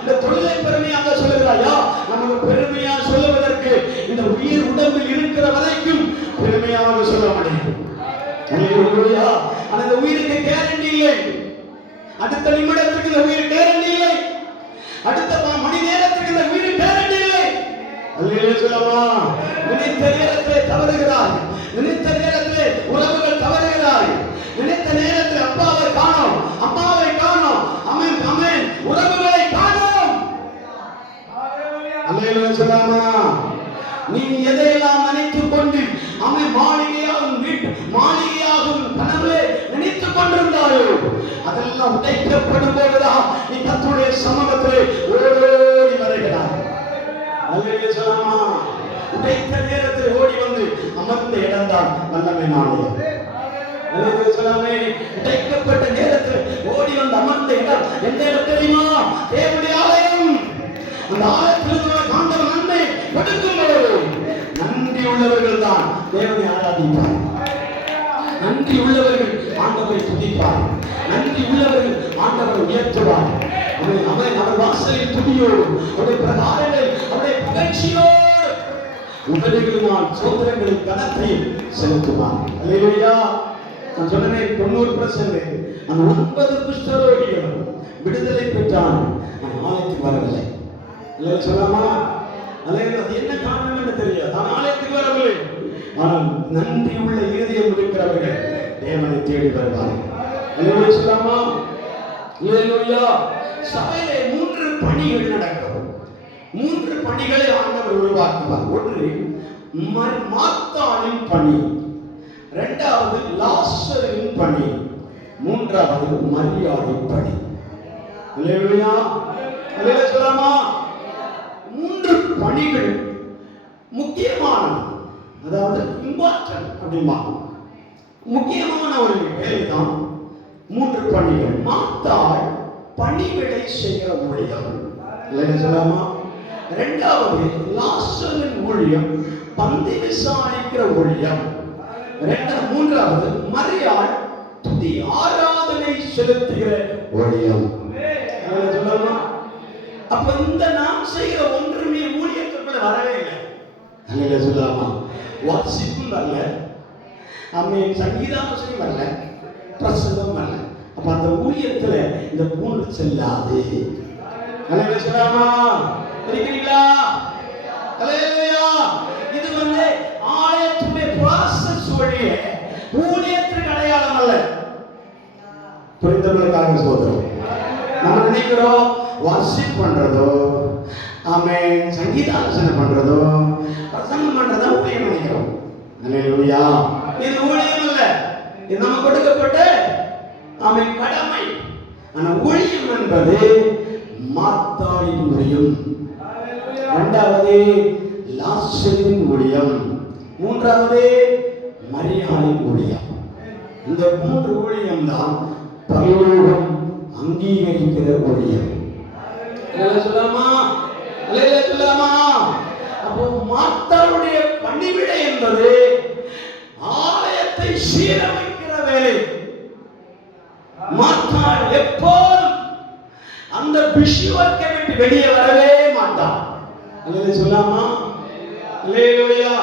இந்த தொழிலை பெருமையாக சொல்லுகிறாயா? நமக்கு பெருமையாக சொல்லுவதற்கு இந்த உயிர் உடம்பில் இருக்கிற வரைக்கும் பெருமையாக சொல்ல முடியும். அல்லேலூயா. ஆனா இந்த உயிருக்கு கேரண்டி இல்லை. அடுத்த நிமிடத்துக்கு இந்த உயிர் கேரண்டி இல்லை. அடுத்த மணி நேரத்துக்கு இந்த உயிர் கேரண்டி இல்லை. அல்லேலூயா சொல்லாமா. நினைத்த நேரத்திலே வைத்துக் கொண்டு அவன் மாளிகையாகும் வீட்டு மாளிகையாகும் கனவுலே நினைத்துக் கொண்டிருந்தாயோ அதெல்லாம் உடைக்கப்படும் போதுதான் நீ கர்த்தருடைய சமூகத்திலே ஓடி வருகிறாய். அல்லேலூயா சொல்லலாமா? உடைத்த நேரத்தில் ஓடி வந்து அமர்ந்த இடம்தான் வல்லமை ஆலயம். அல்லேலூயா சொல்லலாமே? உடைக்கப்பட்ட நேரத்தில் ஓடி வந்து அமர்ந்த இடம் எந்த இடம் தெரியுமா? தேவனுடைய ஆலயம். அந்த ஆலயத்தில் ஆண்டவர் நன்மை கொடுக்கும்போது நன்றி உள்ளவர்கள் தான் தேவனை ஆராதிப்பார். நன்றி உள்ளவர்கள் ஆண்டவரை துதிப்பார். நன்றி உள்ளவர்கள் ஆண்டவரை உயர்த்துவார். அவர் வாசலில் துதியோடு அவருடைய பிரகாரங்கள் அவருடைய புகழ்ச்சியோடு உதவிகளினால் சோதனைகளின் கனத்தையும் செலுத்துவார். அல்லேலூயா. நான் சொன்னேன் 90% அந்த 9 குஷ்டரோகிகளும் விடுதலை பெற்றான். அந்த ஆலயத்துக்கு வரவில்லை. அல்லேலூயா சொல்லலாமா? அல்லேலூயா. அது என்ன காரணம் என்று தெரியாது. நான் ஆலயத்துக்கு வரவில்லை. ஆனால் நன்றி உள்ள இருதயம் இருக்கிறவர்கள் தேவனை தேடி வருவார்கள். அல்லேலூயா சொல்லலாமா? அல்லேலூயா. சபையிலே 3 பணிகள் நடக்கும். 3 பணிகளை ஆண்டவர் உருவாக்குவார். ஒன்று மார்த்தாளின் பணி, இரண்டாவது லாசரின் பணி, மூன்றாவது மரியாளின் பணி. அல்லேலூயா. அல்லேலூயா சொல்லலாமா? 3 பணிகள் முக்கியமானது. அதாவது இம்பார்ட்டன்ட் அப்படிமா முக்கியமான ஒரு வேலை தான் 3 பணிகள். மார்த்தாள் பணிவிடை செய்கிற ஊழியம். இல்லைன்னு சொல்லலாமா? இரண்டாவது லாசரின் ஊழியம் பந்தி விசாரிக்கிற ஊழியம். மூன்றாவது மரியாள் துதி ஆராதனை செலுத்துகிற ஊழியம். சொல்லலாமா? அப்ப இந்த நாம் செய்கிற ஒன்றுமே ஊழியத்துக்குள்ள வரவே இல்லை. அல்லேலூயா சொல்லலாமா? வாட்சிப்பும் வரல, சங்கீதாசனம் வரல, பிரசங்கம் வரல. அப்ப அந்த ஊழியத்துல இந்த 3 செல்லாது. அல்லேலூயா சொல்லலாமா? இருக்கிறீங்களா? அல்லேலூயா. இது ஆலயத்துடைய ப்ராசஸ் வழியே ஊழியத்திற்கு அடையாளம் அல்ல. புரிந்தவர்களுக்காக சோதரம். நம்ம நினைக்கிறோம் வர்ஷிப் பண்றதோ, சங்கீதாசனம் பண்றதோ, பிரசங்கம் பண்றதோ ஊழியம் நினைக்கிறோம். அல்லேலூயா. இது ஊழியம் அல்ல. இது நமக்கு கொடுக்கப்பட்ட கடமை. ஆனா ஊழியம் என்பது மார்த்தாளின் ஊழியம், இரண்டாவது லாசரின் ஊழியம், மூன்றாவது மரியாளின் ஊழியம். இந்த 3 ஊழியம் தான் பரலோகம் அங்கீகரிக்கிற ஊழியம். சொல்லலாமா? சொல்லலாமா? அப்போ மார்த்தாளுடைய பணிவிடை என்பது ஆலயத்தை சீரமைக்கிற வேலை. மார்த்தாள் எப்போதும் அந்த பிஷுவர்க்கை விட்டு வெளியே வரவே மாட்டான். அல்லேலூயா சொல்லலாமா? அல்லேலூயா.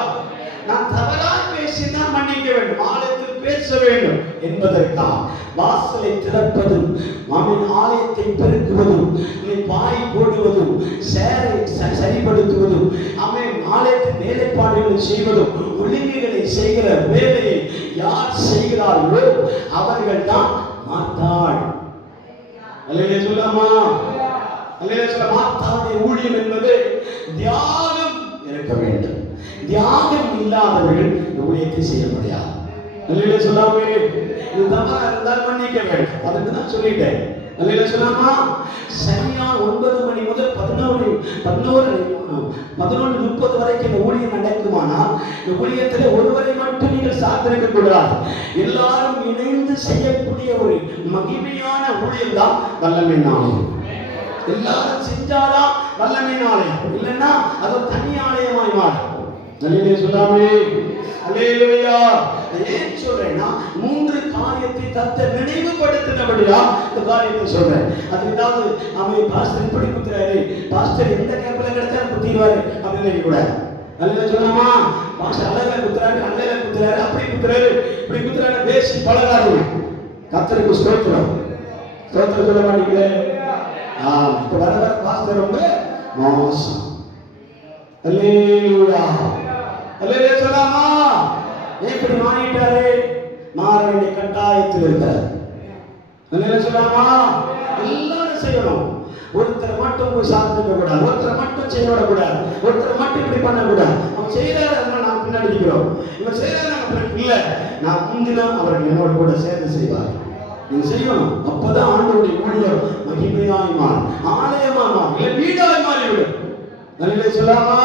நான் தவறாக பேசினால் மன்னிக்க வேண்டும், ஆலயத்தில் பேச வேண்டும் என்பதற்காக வாசலை திறப்பதும் ஆலயத்தை பெருக்குவதும் பாய் போடுவதும் சேரை சரிப்படுத்துவதும் ஆலயத்தின் வேலைப்பாடுகளை செய்வதும் ஒழுங்குகளை செய்கிற வேலையை யார் செய்கிறார்களோ அவர்கள் தான் மார்த்தாள். அல்லேலூயா சொல்லலாமா? அல்லேலூயா சொல்ல. மார்த்தாளுடைய ஊழியம் என்பது தியாகம் இருக்க வேண்டும். தியாகம் இல்லாதவர்கள் ஊழியத்தை செய்ய முடியாது. அல்லேலூயா சொல்லாமே. இது தவறா இருந்தால் மன்னிக்க வேண்டும். அதுக்கு தான் சொல்லிட்டேன். அல்லேலூயா சொல்லாமா? சரியா 9 மணி முதல் 11:30 வரைக்கும் இந்த ஊழியம் நடக்குமானால் இந்த ஊழியத்தில் ஒருவரை மட்டும் நீங்கள் சார்ந்திருக்க கூடாது. எல்லாரும் இணைந்து செய்யக்கூடிய ஒரு மகிமையான ஊழியம் தான் வல்லமை ஆலயம். எல்லாரும் செஞ்சாதான் வல்லமை ஆலயம், இல்லைன்னா அது தனி ஆலயமாய் மாறும். அல்லேலூயா சொல்லாமே. அல்லேலூயா. ஏன் சொல்றேன்னா 3 காரியத்தை கர்த்தர் நினைவுபடுத்தினபடியா இந்த காரியத்தை சொல்றேன். அது ஏதாவது பாஸ்டர் இப்படி குத்துறாரு, பாஸ்டர் எந்த கேப்ல கிடைச்சாலும் குத்திடுவாரு அப்படின்னு கூட. அல்லேலூயா சொல்லாமா? பாஸ்டர் அழகா குத்துறாரு, அல்லேலூயா குத்துறாரு, அப்படி குத்துறாரு, இப்படி குத்துறாரு, பேசி பழகாது. கர்த்தருக்கு ஸ்தோத்திரம். ஸ்தோத்திரம் சொல்ல மாட்டீங்களே? இப்ப வர பாஸ்டர் ரொம்ப மோசம். அல்லேலூயா. அல்லேலூயா சொல்லாமா? எப்படி மாறிட்டாரு? மாற வேண்டிய கட்டாயத்தில் இருக்கிறார். அல்லேலூயா சொல்லாமா? எல்லாரும் செய்யணும். ஒருத்தர் மட்டும் போய் சாதிக்க கூடாது, ஒருத்தர் மட்டும் செய்ய விடக்கூடாது, ஒருத்தர் மட்டும் இப்படி பண்ணக்கூடாது. அவன் செய்யறாரு, நான் பின்னாடி நினைக்கிறோம். இவர் செய்யறாங்க இல்ல, நான் முந்தினா அவர்கள் என்னோட கூட சேர்ந்து செய்வார். நீங்க செய்யணும். அப்பதான் ஆண்டவருடைய ஊழியம் மகிமையாய் மாறும், ஆலயமா மாறும், இல்ல வீடாய் மாறிவிடும். நல்ல சொல்லாமா,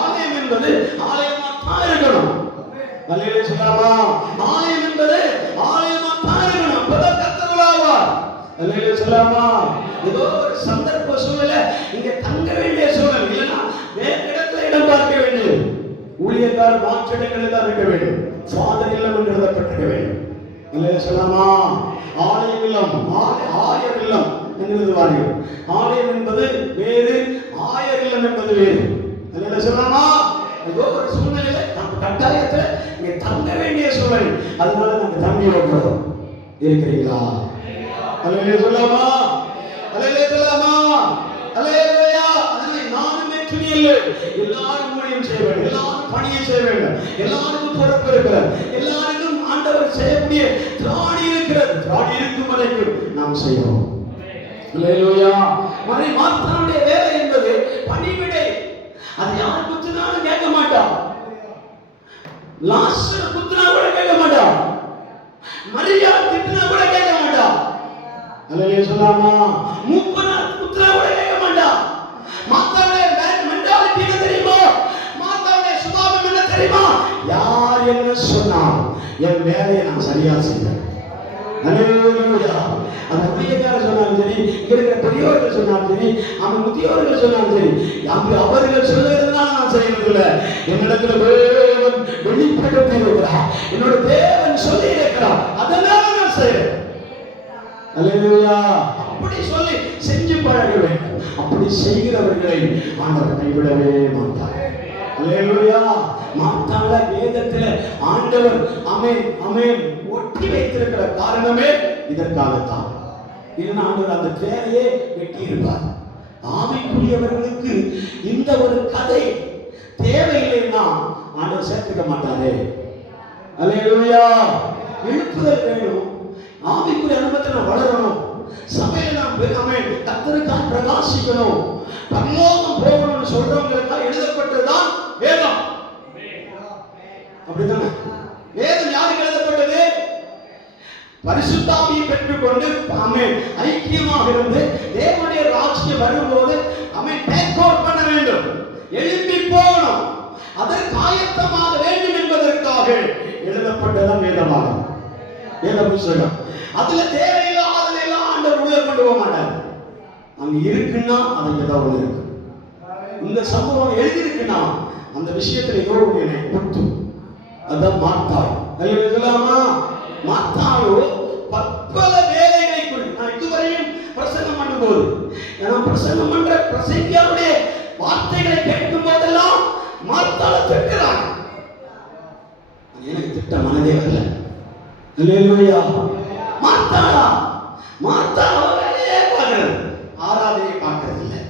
ஆலயம் என்பது ஆலயமா தான் இருக்கணும். நல்ல சொல்லாமா, ஆலயம் என்பது ஆலயமா தான் இருக்கணும். அப்பதான் கர்த்தர் உலாவார். நல்ல சொல்லாமா, ஏதோ ஒரு சந்தர்ப்ப சூழ்நிலை இங்க தங்க வேண்டிய சூழ்நிலை இல்லைன்னா வேற இடத்துல இடம் பார்க்க வேண்டியது. ஊழியக்காரர் மாற்றிடங்களில் தான் இருக்க வேண்டும். ஃபாதர் இல்லம் என்று எழுதப்பட்டிருக்க வேண்டும். நல்ல சொல்லாமா, ஆலயம் இல்லம், ஆயர் இல்லம் என்று எழுதுவார்கள். ஆலயம் என்பது வேறு, ஆயர் இல்லம் என்பது வேறு. நல்ல சொல்லாமா, ஏதோ ஒரு சூழ்நிலையில நம்ம கட்டாயத்துல இங்க தங்க வேண்டிய சூழ்நிலை, அதனால நாங்க தங்கி வைக்கிறோம். இருக்கிறீங்களா? அல்லேலூயா சொல்லாமா, அல்லேலூயா சொல்லாமா, அல்லேலூயா. அதனால நானுமே துணி இல்லை, எல்லாரும் ஊழியம் செய்ய வேண்டும், எல்லாரும் பணியை செய்ய வேண்டும், எல்லாருக்கும் பொறுப்பு இருக்கிறது, எல்லாருக்கும் ஆண்டவர் செய்யக்கூடிய திராணி இருக்கிறது. திராணி இருக்கும் வரைக்கும் நாம் செய்வோம். அல்லேலூயா. மறை மார்த்தாளுடைய வேலை என்பது பணிவிடை. அது யார் குத்துனாலும் கேட்க மாட்டான். லாசர் குத்துனா கூட கேட்க மாட்டான். மரியா திட்டினா கூட கேட்க மாட்டான். அல்லேலூயா சொல்லாமா, மூப்பனார் குத்துனா கூட கேட்க மாட்டான். மார்த்தாளுடைய மென்டாலிட்டி என்ன தெரியுமா? மார்த்தாளுடைய சுபாவம் என்ன தெரியுமா? யார் என்ன சொன்னாலும் என் வேலையை நான் சரியா செய்வேன். அல்லேலூயா. அந்த ஊழியக்காரர் சொன்னாலும் சரி, இங்க இருக்கிற பெரியவர்கள் சொன்னாலும் சரி, அவன் முதியோர்கள் சொன்னாலும் சரி, அவர்கள் சொல்லுறதுனால நான் செய்யறதில்ல. என்னிடத்துல தேவன் வெளிப்படுத்தி இருக்கிறார், என்னோட தேவன் சொல்லி இருக்கிறார், அதனால நான் செய்யறேன். அல்லேலூயா. அப்படி சொல்லி செஞ்சு பழக வேண்டும். அப்படி செய்கிறவர்களை ஆண்டவர் கைவிடவே மாட்டார். அல்லேலூயா. மார்த்தாள வேதத்தில் ஆண்டவர் ஆமென் ஆமென் ஒட்டி வைத்திருக்கிற காரணமே இதற்காகத்தான். இல்லைன்னா ஆண்டவர் அந்த பேரையே வெட்டி இருப்பார். ஆவிக்குரியவர்களுக்கு இந்த ஒரு கதை தேவையில்லைன்னா ஆண்டவர் சேர்த்துக்க மாட்டாரே. அல்லேலூயா. எழுப்புதல் வேணும். ஆவிக்குரிய அனுபவத்தில் வளரணும். சபையில நாம் கர்த்தருக்காக பிரகாசிக்கணும். பரலோகம் போகணும்னு சொல்றவங்களுக்காக எழுதப்பட்டதுதான் வேதம். அப்படிதானே? வேதம் யாருக்கு எழுதப்பட்டது? பரிசுத்த ஆவியை பெற்றுக்கொண்டு ஐக்கியமாக இருந்து தேவனுடைய ராஜ்யம் வரும்போது டேக் ஓவர் பண்ண வேண்டும், எழுப்பி போகணும், அதற்கு ஆயத்தமாக வேண்டும் என்பதற்காக எழுதப்பட்டதான் வேதமாகும், வேத புத்தகம். அதுல தேவையில்லாத எல்லாம் ஆண்டவர் உள்ள கொண்டு போக மாட்டார். அங்க இருக்குன்னா அது ஏதாவது இருக்கு. இந்த சம்பவம் எழுதியிருக்குன்னா அந்த விஷயத்துல ஏதோ ஒன்று குத்து. அதான் மார்த்தாள். அல்லேலூயா. மார்த்தாளோ பற்பல வேலைகளுக்குள் நான் இதுவரையும் பிரசங்கம் பண்ணும்போது நான் பிரசங்கம் பண்ற பிரசங்கியாருடைய வார்த்தைகளை கேட்கும் போதெல்லாம் மார்த்தாளை திட்டுறாங்க. எனக்கு திட்ட மனதே வரல. அல்லேலூயா. மார்த்தாளா, மார்த்தாளோ வேலையே பார்க்கிறது, ஆராதனை பார்க்கறது இல்லை,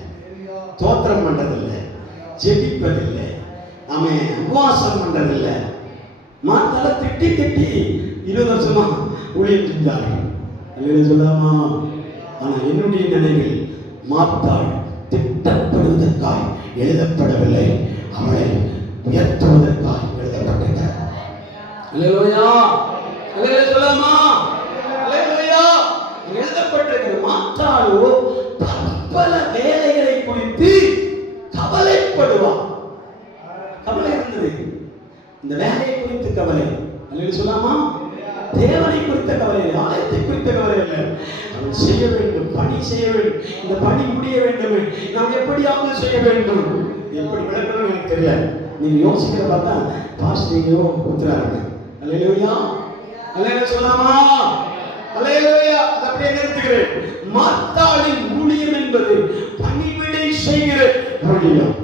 தோத்திரம் பண்றதில்லை, ஜெபிப்பதில்லை, உபவாசம் பண்றதில்லை. மார்த்தாளை திட்டி திட்டி 20 வருஷமா ஊழியம் செஞ்சார்கள். அல்லேலூயா சொல்லாமா. ஆனா என்னுடைய நினைவில் மார்த்தாள் திட்டப்படுவதற்காய் எழுதப்படவில்லை, அவளை உயர்த்துவதற்காய் எழுதப்பட்டது. அல்லேலூயா. அல்லேலூயா சொல்லாமா. அல்லேலூயா. எழுதப்பட்டிருக்கிறது. மார்த்தாளோ பல வேலைகளை குறித்து கவலைப்படுவார். கவலை இருந்தது, இந்த வேலையை குறித்து கவலை. அல்லேலூயா சொல்லாமா. தேவனை குறித்த கவலை இல்லை, ஆலயத்தை குறித்த கவலை இல்லை. அவன் செய்ய வேண்டும், பணி செய்ய வேண்டும், இந்த பணி முடிய வேண்டும், நாம் எப்படியாவது செய்ய வேண்டும். எப்படி விளக்கணும்னு எனக்கு தெரியல. நீங்க யோசிக்கிற பார்த்தா பாஸ்டிங்கோ ஊத்துறாங்க. அல்லேலூயா. அல்லேலூயா சொல்லாமா. அல்லேலூயா. அதை அப்படியே நிறுத்துகிறேன். மார்த்தாளின் ஊழியம் என்பது பணிவிடை செய்கிற ஊழியம்.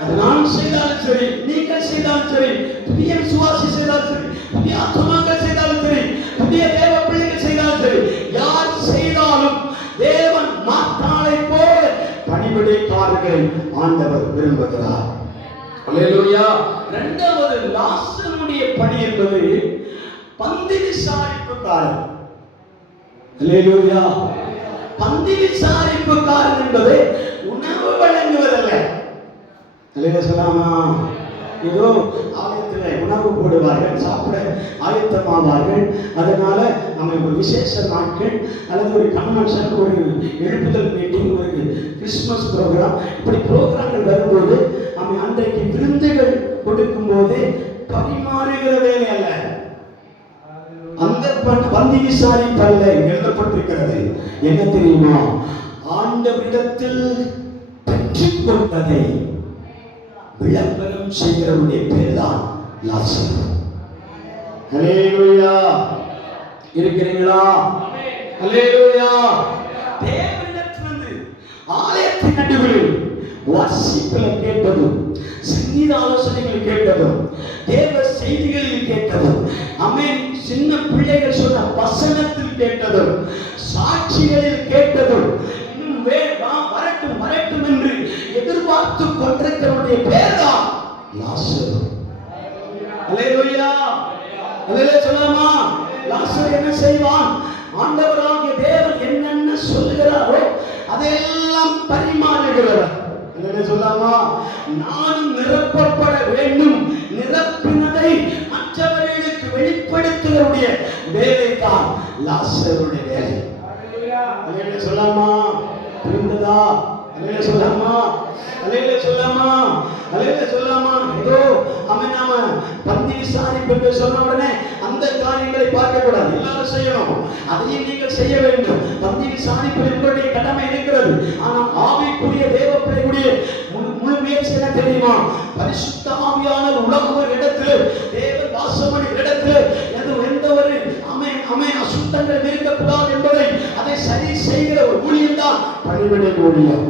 அது நான் செய்தாலும் சரி, நீங்கள் செய்தாலும் சரி, புதிய விசுவாசி செய்தாலும் சரி, புதிய ஆத்துமாக்கள் செய்தாலும் சரி, புதிய தேவ பிள்ளைகள் செய்தாலும் சரி, யார் செய்தாலும் தேவன் மார்த்தாளை போல பணிவிடைக்காரர்களை ஆண்டவர் விரும்புகிறார். அல்லேலூயா. இரண்டாவது லாசருடைய பணி என்பது பந்தி விசாரிப்புக்காரர். அல்லேலூயா. பந்தி விசாரிப்புக்காரர் என்பது உணவு வழங்குவதல்ல. அல்லேலூயா சொல்லாமா. இதோ ஆலயத்துல வீட்டில் உணவு போடுவார்கள், சாப்பிட ஆயத்தமாவார்கள். அதனால நம்ம ஒரு விசேஷ நாட்கள் அல்லது ஒரு கன்வென்ஷன், ஒரு எழுப்புதல் மீட்டிங், ஒரு கிறிஸ்துமஸ் ப்ரோக்ராம், இப்படி ப்ரோக்ராம்கள் வரும்போது நம்ம அன்றைக்கு விருந்துகள் கொடுக்கும் போது பரிமாறுகிற வேலை அல்ல, அந்த பந்தி விசாரிப்பல்ல. எழுதப்பட்டிருக்கிறது என்ன தெரியுமா? ஆண்டவரிடத்தில் பெற்றுக் கொண்டதை விளம்பரம் செய்கிறவருடைய பேர் தான் லாசரு. ஹல்லேலூயா. இருக்கிறீங்களா? ஹல்லேலூயா. தேவனிடத்திலிருந்து ஆலயத்தின் நடுவில் வாசிப்பில் கேட்டதும், சங்கீத ஆலோசனைகள் கேட்டதும், தேவ செய்திகளில் கேட்டதும், ஆமென், சின்ன பிள்ளைகள் சொன்ன வசனத்தில் கேட்டதும், சாட்சிகளில் கேட்டதும், இன்னும் வரட்டும் வரட்டும் என்று எதிர்பார்த்து கொண்டிருக்கிறவருடைய பேர் தான் லாசரு. ஹல்லேலூயா. ஹல்லேலூயா சொல்லலாமா? லாசரு என்ன செய்வான்? ஆண்டவராகிய தேவன் என்னென்ன சொல்லுகிறாரோ அதெல்லாம் பரிமாறுகிறவர். என்ன சொல்லலாமா? நானும் நிரப்பப்பட வேண்டும், நிரப்பினதை மற்றவர்களுக்கு வெளிப்படுத்துவருடைய வேலை தான் லாசருடைய வேலை. அல்லேலூயா சொல்லலாமா? புரிந்ததா? அல்லேலூயா சொல்லலாமா? அல்லேலூயா சொல்லலாமா? அல்லேலூயா சொல்லலாமா? ஏதோ அவன் நாம பந்தி விசாரிப்பு சொன்ன உடனே அந்த காரியங்களை பார்க்க கூடாது, எல்லாரும் செய்யணும், அதையும் நீங்கள் செய்ய வேண்டும். பந்தி விசாரிப்பு உங்களுடைய கடமை இருக்கிறது. ஆனால் ஆவிக்குரிய தேவ பிள்ளைகளுடைய முழு முயற்சி என்ன தெரியுமா? பரிசுத்த ஆவியானவர் உலக இடத்தில் தேவன் வாசமணி இடத்தில் எந்த ஒரு அசுத்தங்கள் இருக்கக்கூடாது என்பதை அதை சரி செய்கிற ஒரு ஊழியம் தான் பணிவிடை ஊழியம்.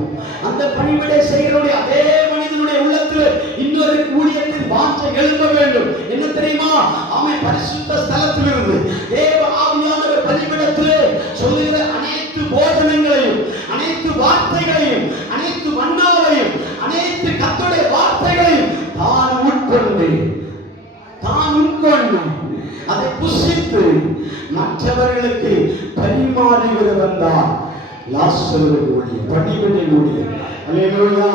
அந்த பணிவிடை செய்கிறவருடைய அதே மனிதனுடைய உள்ளத்தில் இன்னொரு ஊழியத்தின் வாஞ்சை எழும்ப வேண்டும். என்ன தெரியுமா? அவன் பரிசுத்த ஸ்தலத்திலிருந்து தேவ ஆவியானவர் பலிபீடத்திலே சொல்லுகிற அனைத்து போதனங்களையும், அனைத்து வார்த்தைகளையும், அனைத்து மன்னாவையும், அனைத்து கர்த்தருடைய வார்த்தைகளையும் தான் உட்கொண்டு அதை புசித்து மற்றவர்களுக்கு பரிமாறுகிறவன் தான் லாசரு ஊழியம், பணிவிடை ஊழியம். அல்லேலூயா.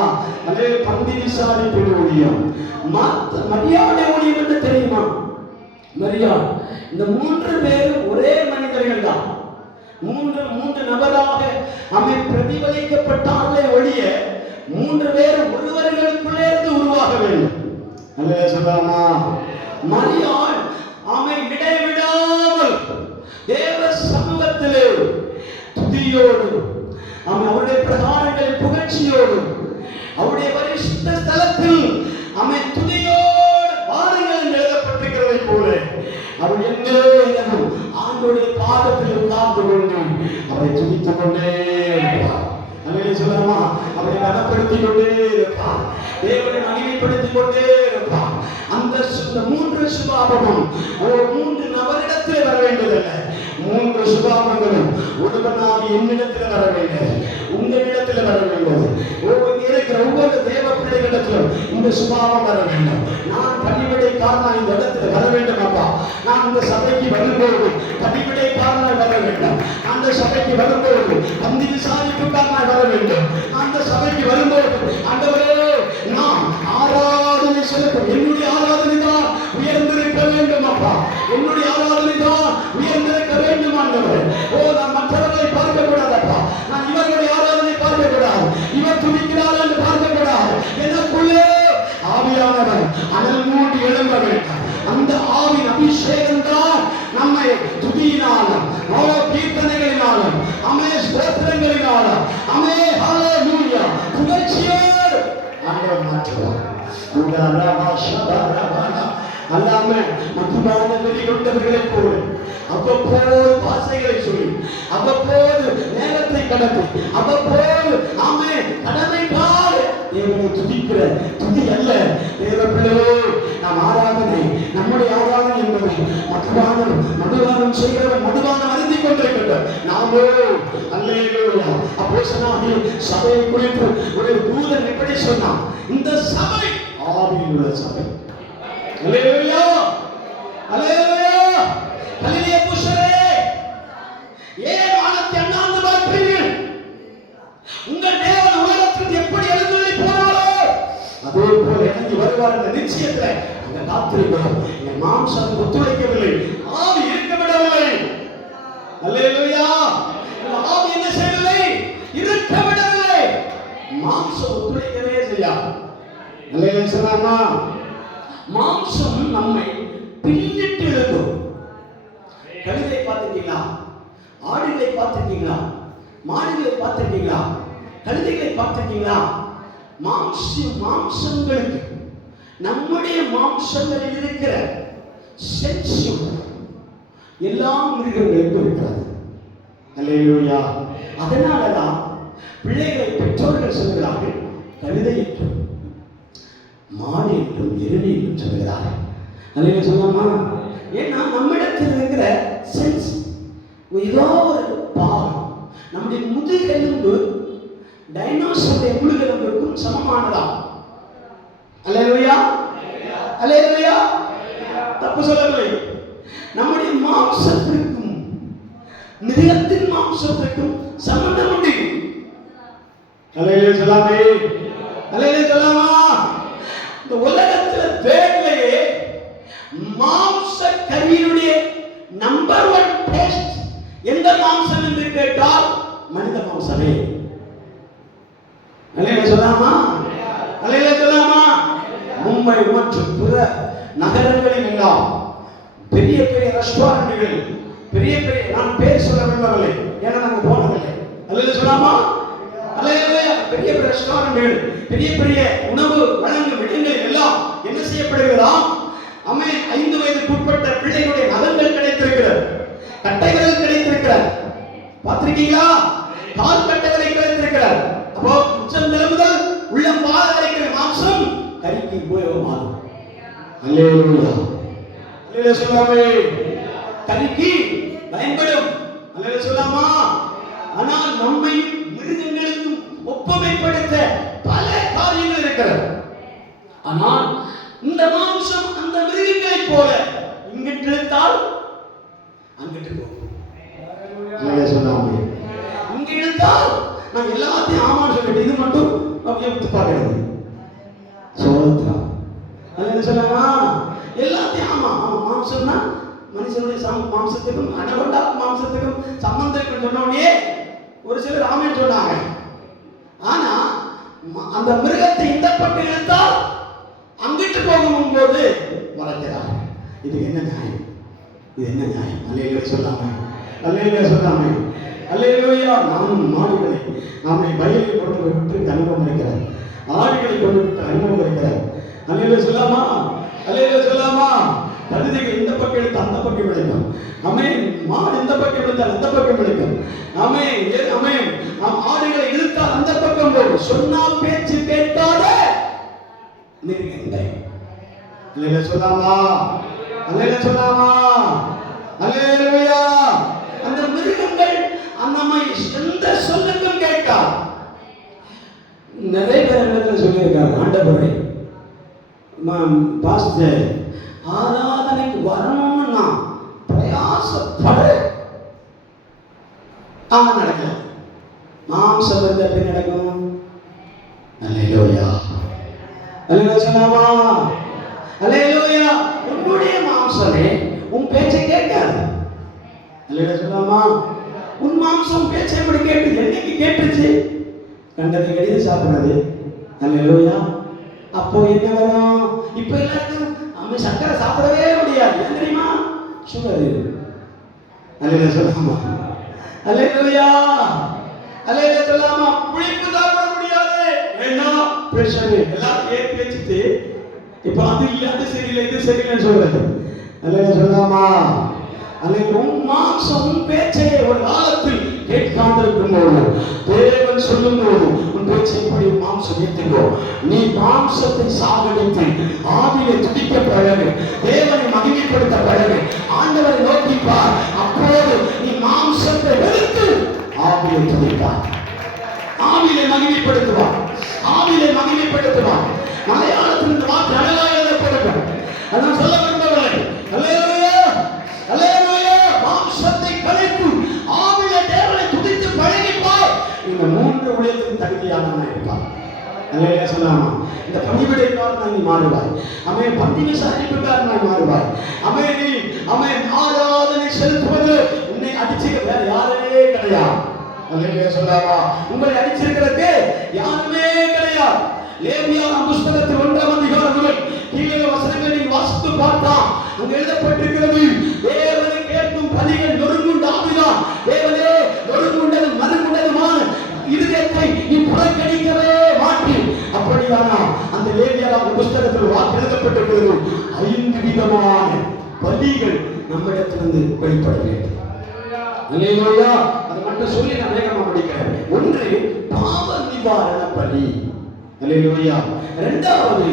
அதே பந்தி விசாரிப்பு ஊழியம். மரியாதை ஊழியம் என்று தெரியுமா? மரியாள், இந்த 3 பேரும் ஒரே மனிதர்கள் தான். மூன்று நபராக பிரதிபலிக்கப்பட்டார்களே ஒழிய 3 பேரும் ஒருவர்களுக்குள்ளே இருந்து உருவாக வேண்டும். அல்லேலூயா சொல்லலாமா? மரியாள் இடைவிடாமல் தேவ சமூகத்திலே துதியோடு, அவருடைய பிரகாரங்களில் புகழ்ச்சியோடு, அவருடைய பரிசுத்த ஸ்தலத்தில் துதியோடு வாருங்கள் என்று எழுதப்பட்டிருக்கிறதை போல அவள் எங்கே ஆண்டோடைய பாதத்தில் உட்கார்ந்து கொண்டு அவரை துதித்துக் கொண்டே இருப்பார். அல்லேலூயா சொல்லலாமா? அவரை கனப்படுத்திக் கொண்டே இருப்பார், தேவனை மகிமைப்படுத்திக் கொண்டே இருப்பார். அந்த 3 சுபாவமும் 3 நபரிடத்தில் வர வேண்டியதல்ல, 3 சுபாவங்களும் ஒருவனாகி என்னிடத்தில் வர வேண்டும், உங்களிடத்தில் வர வேண்டும். இருக்கிற ஒவ்வொரு தேவ பிள்ளைகளிடத்திலும் இந்த சுபாவம் வர வேண்டும். நான் பணிவிடைக்காரனாக இந்த இடத்துல வர வேண்டும். அப்பா, நான் இந்த சபைக்கு வரும்போது பணிவிடைக்காரனாக வர வேண்டும். அந்த சபைக்கு வரும்போது பந்தி விசாரிப்புக்காரனாக வர வேண்டும். அந்த சபைக்கு வரும்போது ஆண்டவரே, நான் ஆராதனை செலுத்தும் என்னுடைய ஆராதனை தான் உயர்ந்திருக்க வேண்டும். அப்பா, என்னுடைய ஆராதனை தான் உயர்ந்திருக்க வேண்டும். ஆண்டவரே, நான் மற்றவர்களை பார்க்க கூடாதப்பா, நான் இவர்களுடைய ஆராதனை பார்க்க கூடாது, இவர் துதிக்கிறார் என்று பார்க்க கூடாது. எனக்குள்ளே ஆவியானவர் அனல் மூட்டி எழும்ப வேண்டும். அந்த ஆவின் அபிஷேகம் தான் நம்மை துதியினாலும் கீர்த்தனைகளினாலும் ஸ்தோத்திரங்களினாலும் ஹல்லேலூயா புகழ்ச்சியோடு ஆண்டவர் மாற்றுவார். அல்லாம மதுபான வெளி கொண்டவர்களைப் போல அவ்வப்போது பாசைகளை சொல்லி, அவ்வப்போது நேரத்தை கடத்தி, அவ்வப்போது கடமைக்காக தேவனை துதிக்கிற துதி அல்ல. தேவ பிள்ளையே, நாம் ஆராதனை, நம்முடைய ஆராதனை என்பது மதுபானம் செய்கிறவன் மதுபானம் அருந்தி கொண்டிருக்கின்றோம். நாமோ அல்லேலூயா. அப்போஸ்தலனாகிய சபையை குறித்து ஒரு தூதன் எப்படி சொன்னான்? இந்த சபை ஆவியில் உள்ள சபை. அல்லேலூயா, அல்லேலூயா. கலிலே புஷரே, ஏன் வானத்தை அண்ணாந்து பார்க்கிறீர்கள்? உங்கள் தேவன் உலகத்தில் எப்படி எழுந்தருளி போனாரோ அதே போல இறங்கி வருவார் என்ற நிச்சயத்தை அந்த காத்திருக்க இருக்கிறோம். என் மாம்சம் ஒத்துழைக்கவில்லை, ஆவி இருக்க விடவில்லை. அல்லேலூயா. ஆவி என்ன செய்யவில்லை? இருக்க விடவில்லை. மாம்சம் ஒத்துழைக்கவே செய்யாது. அல்லேலூயா சொல்லாமா. மாம்சம் நம்மை பின்னிட்டு இழுக்கும். கழுதை பார்த்துட்டீங்களா? ஆடுகளை பார்த்துட்டீங்களா? மாடுகளை பார்த்துட்டீங்களா? கழுதைகளை பார்த்துட்டீங்களா? மாம்சங்களுக்கு நம்முடைய மாம்சங்களில் இருக்கிற சென்சியம் எல்லா மிருகங்களுக்கும் இருக்கிறது. அல்லேலூயா. அதனாலதான் பிள்ளைகளை பெற்றோர்கள் சொல்கிறார்கள் கழுதை என்றும் மாடு என்றும் எருமை என்றும் சொல்கிறார்கள். அல்லேலூயா சொல்லாமா. ஏன்னா நம்மிடத்தில் இருக்கிற சென்ஸ் ஏதோ ஒரு பாகம் நம்முடைய முதுகெலும்பு டைனோசருடைய முதுகெலும்புக்கும் சமமானதா? அல்லேலூயா. அல்லேலூயா. தப்பு சொல்லவில்லை. நம்முடைய மாம்சத்திற்கும் மிருகத்தின் மாம்சத்திற்கும் சம்பந்தம் உண்டு. அல்லேலூயா சொல்லாமே. அல்லேலூயா சொல்லாமா. இந்த உலகத்தில் தேவையே மாம்ச கரியினுடைய நம்பர் 1 டேஸ்ட் எந்த மாம்சம் என்று கேட்டால் மனித மாம்சமே. அல்லேலூயா சொல்லாமா. அல்லேலூயா சொல்லாமா. மும்பை மற்றும் பிற நகரங்களில் எல்லாம் பெரிய பெரிய ரெஸ்டாரண்ட்கள், பெரிய பெரிய, நான் பேர் சொல்ல விரும்பவில்லை, ஏன்னா நாங்கள் போனதில்லை. அல்லேலூயா சொல்லாமா. அல்லேலூயா. பெரிய பெரிய ரெஸ்டாரண்ட்கள், பெரிய பெரிய உணவு வழங்கும் இடங்களில் எல்லாம் என்ன செய்யப்படுகிறதா? 5 வயதுக்குட்பட்ட பிள்ளைகளுடைய நகங்கள் கிடைத்திருக்கிறது, கட்டைகள் கிடைத்திருக்கிறது. பார்த்திருக்கீங்களா? கால் கட்டைகளை கிடைத்திருக்கிறது. அப்போ உச்சம் முதல் உள்ளம் பாத வரைக்கிற மாம்சம் கறிக்கு உபயோகமாகும். அல்லேலூயா. அல்லேலூயா சொல்லாமே. கறிக்கு பயன்படும். அல்லேலூயா சொல்லாமா. ஆனால் நம்மை மிருகங்களுக்கும் ஒப்புமைப்படுத்த பல காரியங்கள் இருக்கிறது. ஆனால் இந்த மாம்சம் அந்த மிருகங்களை போல இங்கிட்டு இழுத்தால் அங்கிட்டு போகும். அல்லேலூயா சொல்லாமே. இங்க இழுத்தால் நாம் எல்லாத்தையும் ஆமான்னு சொல்லிட்டு இது மட்டும் அப்படியே விட்டு பார்க்கிறது. சோத்ரா. அல்லேலூயா சொல்லாமா. எல்லாத்தையும் ஆமா ஆமா மாம்சம்னா மனுஷனுடைய மாம்சத்துக்கும் அனகொண்டா மாம்சத்துக்கும் சம்பந்தம் இருக்குன்னு சொன்ன உடனே ஒரு சிலர் ஆமென் சொன்னாங்க. ஆனா அந்த மிருகத்தை இந்த பக்கம் இழுத்தால் அங்கிட்டு போகும்போது மறைக்கிறாங்க. இது என்ன நியாயம்? இது என்ன நியாயம்? அல்லேலூயா சொல்லாமே. அல்லேலூயா சொல்லாமே. அல்லேலூயா. நானும் மாடுகளை நம்மை வயலில் கொண்டு விட்டு அனுபவம் இருக்கிறார், ஆடுகளை கொண்டு விட்டு அனுபவம் இருக்கிறார். அல்லேலூயா சொல்லாமா. அல்லேலூயா சொல்லாமா. கழுதைகள் இந்த பக்கம் எடுத்து அந்த பக்கம் விளைக்கும். ஆமென். மாடு இந்த பக்கம் எடுத்தால் அந்த பக்கம் விளைக்கும். ஆமென். ஆமென். ஆடுகளை இழுத்தால் அந்த பக்கம் போகும். சொன்னா பேச்சு கேட்காத மிருகங்கள். அல்லேலூயா சொல்லாமா. அல்லேலூயா சொல்லாமா. அல்லேலூயா. அந்த மிருகங்கள் நம்ம எந்த சொல்லுக்கும் கேட்கா. நிறைய பேர் இடத்துல சொல்லியிருக்காங்க, ஆண்டவரே பாஸ்டர் ஆராதனைக்கு வரணும்னா பிரயாசப்படு, ஆனா நடக்கல. மாம்சம் வந்து எப்படி நடக்கும்? அல்லேலூயா. அல்லேலூயா சொல்லாமா. அல்லேலூயா. உன்னுடைய மாம்சமே உன் பேச்சை கேட்காது. அல்லேலூயா சொல்லாமா. உன் மாம்சம் பேச்சை எப்படி கேட்டு? என்னைக்கு கேட்டுச்சு? கண்டதை கடித சாப்பிடுறது. அல்லேலூயா. அப்போ என்ன வரும்? இப்ப எல்லாருக்கும் நம்ம சக்கரை சாப்பிடவே முடியாது. ஏன் தெரியுமா? சுகர். அல்லேலூயா சொல்லாமா. அல்லேலூயா. அல்லேலூயா சொல்லாமா. புளிப்பு சாப்பிட முடியாது. ஏன்னா பிரஷர் எல்லாம் ஏற்றி வச்சுட்டு இப்ப அது இல்ல, அது சரியில்லை, இது சரியில்லைன்னு சொல்றது. அல்லேலூயா சொல்லாமா. அல்லேலூயா. உன் மாம்சம் உன் பேச்சை ஒரு காலத்தில் கேட்காதிருக்கும் போது தேவன் சொல்லும் போது உன் பேச்சை எப்படி மாம்சம் ஏற்றுக்கோ. நீ மாம்சத்தை சாகடித்து ஆவியை துடிக்க பழகு, தேவனை மகிமைப்படுத்த பழகு, ஆண்டவரை நோக்கிப்பார். அப்போது நீ மாம்சத்தை வெறுத்து ஆவியை துடிப்பார். ஆவியை மகிமைப்படுத்துவார். ஆவியை மகிமைப்படுத்துவார். மலையாளத்தில் இந்த வார்த்தை அழகாக எழுதப்படுகிறது. அதான் சொல்ல விரும்பவில்லை. அல்லேலூயா. அல்லேலூயா. மாம்சத்தை கலைத்து ஆவியை தேவனை துதித்து பழகிப்பார். இந்த 3 ஊழியத்துக்கு தகுதியானவனாக இருப்பார். அல்லேலூயா சொல்லாமா. இந்த பணிவிடைக்காரனாய் நீ மாறுவாய். ஆமென். பந்தி விசாரிப்புக்காரனாய் மாறுவாய். ஆமென். நீ ஆமென் ஆராதனை செலுத்துவது உன்னை அடிச்சுக்க வேற யாருமே கிடையாது. அல்லேலூயா சொல்லாமா. உங்களை அடிச்சிருக்கிறதுக்கு யாருமே கிடையாது. லேவியராகமம் புத்தகத்தில் 1ஆம் அதிகாரம் முதல் கீழே வசனங்களை நீ வாசித்து பார்த்தா அங்க எழுதப்பட்டிருக்கிறது, தேவனை கேட்கும் பலிகள் நொறுங்குண்ட ஆவிதான். தேவனே நொறுங்குண்டது மறுங்குண்டதுமான இருதயத்தை நீ புறக்கணிக்கவே மாட்டி. அப்படியானா அந்த லேவியராகமம் புத்தகத்தில் வாக்கு எழுதப்பட்டிருக்கிறது, 5 விதமான பலிகள் நம்மிடத்திலிருந்து வெளிப்பட வேண்டும். அல்லேலூயா. அது மட்டும் சொல்லி நான் வேகமா முடிக்கிறேன். 1 பாவ நிவாரண பலி. அல்லேலூயா. 2வது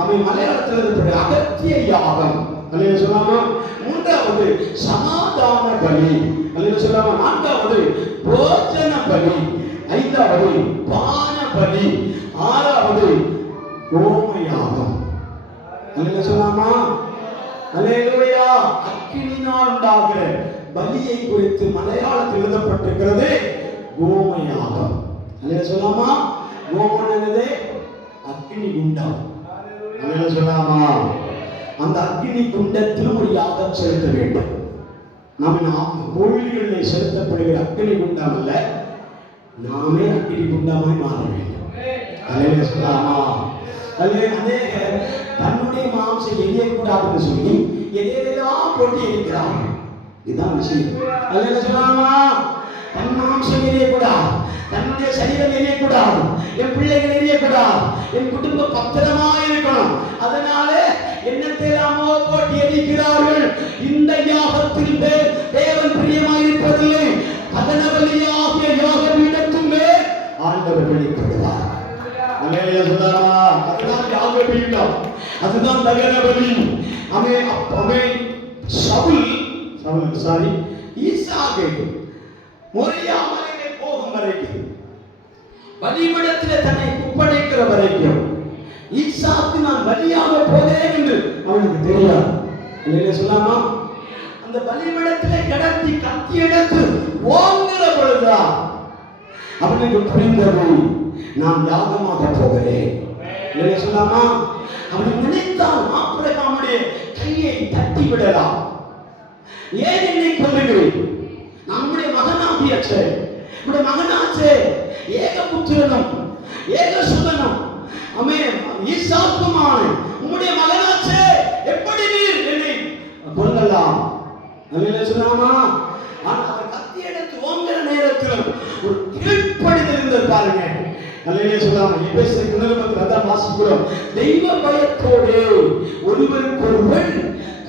அவன் மலையாளத்தில் எழுதப்பட்ட அகத்திய யாகம். அல்லேலூயா சொல்லாமா. 3வது சமாதான பலி. அல்லேலூயா சொல்லாமா. 4வது போஜன பலி. 5வது பான பலி. 6வது ஹோம யாகம். அல்லேலூயா சொல்லாமா. அல்லேலூயா. அக்கினியினால் உண்டாகிற பலியை குறித்து மலையாளத்தில் எழுதப்பட்டிருக்கிறது ஹோம யாகம். அல்லேலூயா சொல்லாமா. ஹோமம் என்னது? அக்கினி குண்டம். அல்லேலூயா சொல்லாமா. அந்த அக்கினி குண்டத்திலும் ஒரு யாகம் செலுத்த வேண்டும். நாம் கோவில்களில் செலுத்தப்படுகிற அக்கினி குண்டம் அல்ல, நாமே அக்கினி குண்டமாய் மாற வேண்டும். அல்லேலூயா சொல்லாமா. அநேக தன்னுடைய மாம்சம் எரியக்கூடாதுன்னு சொல்லி எதையெல்லாம் போட்டு இருக்கிறாங்க. இதுதான் விஷயம். அல்லேலூயா சொல்லாமா. தன் மாம்சம் எரியக்கூடாது, தன்னுடைய சரீரம் எரியக்கூடாது, என் பிள்ளைகள் எரியக்கூடாது, என் குடும்பம் பத்திரமா இருக்கணும். அதனால என்னத்தையெல்லாமோ போட்டு எரிக்கிறார்கள். இந்த யாகத்தில் தேவன் பிரியமாயிருப்பதில்லை. அதனவலியாகிய யாக பீடத்துமே ஆண்டவர் வெளிப்படுவார். அல்லேலூயா சொல்லாமா. அதுதான் யாக பீடம், அதுதான் தகன பலி. ஈசாக்கு மோரியா மலையிலே போகும் வரைக்கும், பலிபீடத்திலே தன்னை ஒப்படைக்கிற வரைக்கும் ஈசாக்கு நான் பலியாக போனேன் என்று அவனுக்கு தெரியாது. இல்லையா சொல்லாமா. அந்த பலிபீடத்திலே கடத்தி கத்தி எடுத்து ஓங்குற பொழுதுதான் அவனுக்கு புரிந்தது, நான் யாகமாக போகிறேன். இல்லையா சொல்லாமா. அவன் நினைத்தான் ஆபிரகாமுடைய கையை தட்டி விடலாம். ஏன் என்னை கொல்லுகிறேன்? நம்முடைய மகனாகியாச்சே, நம்முடைய மகனாச்சே, ஏக புத்திரனும் ஏக சுதனும் ஆமென் ஈசாக்குமான உம்முடைய மகனாச்சே, எப்படி நீர் என்னை கொல்லலாம்? அல்லேலூயா சொல்லாமா. ஆனா அவர் கத்தி எடுத்து ஓங்குற நேரத்தில் ஒரு கீழ்ப்படிதல் இருந்தது பாருங்க. அல்லேலூயா சொல்லாமா. எபேசியர் நிருபத்தில் அதான் வாசிக்கிறோம், தெய்வ பயத்தோடு ஒருவருக்கொருவர்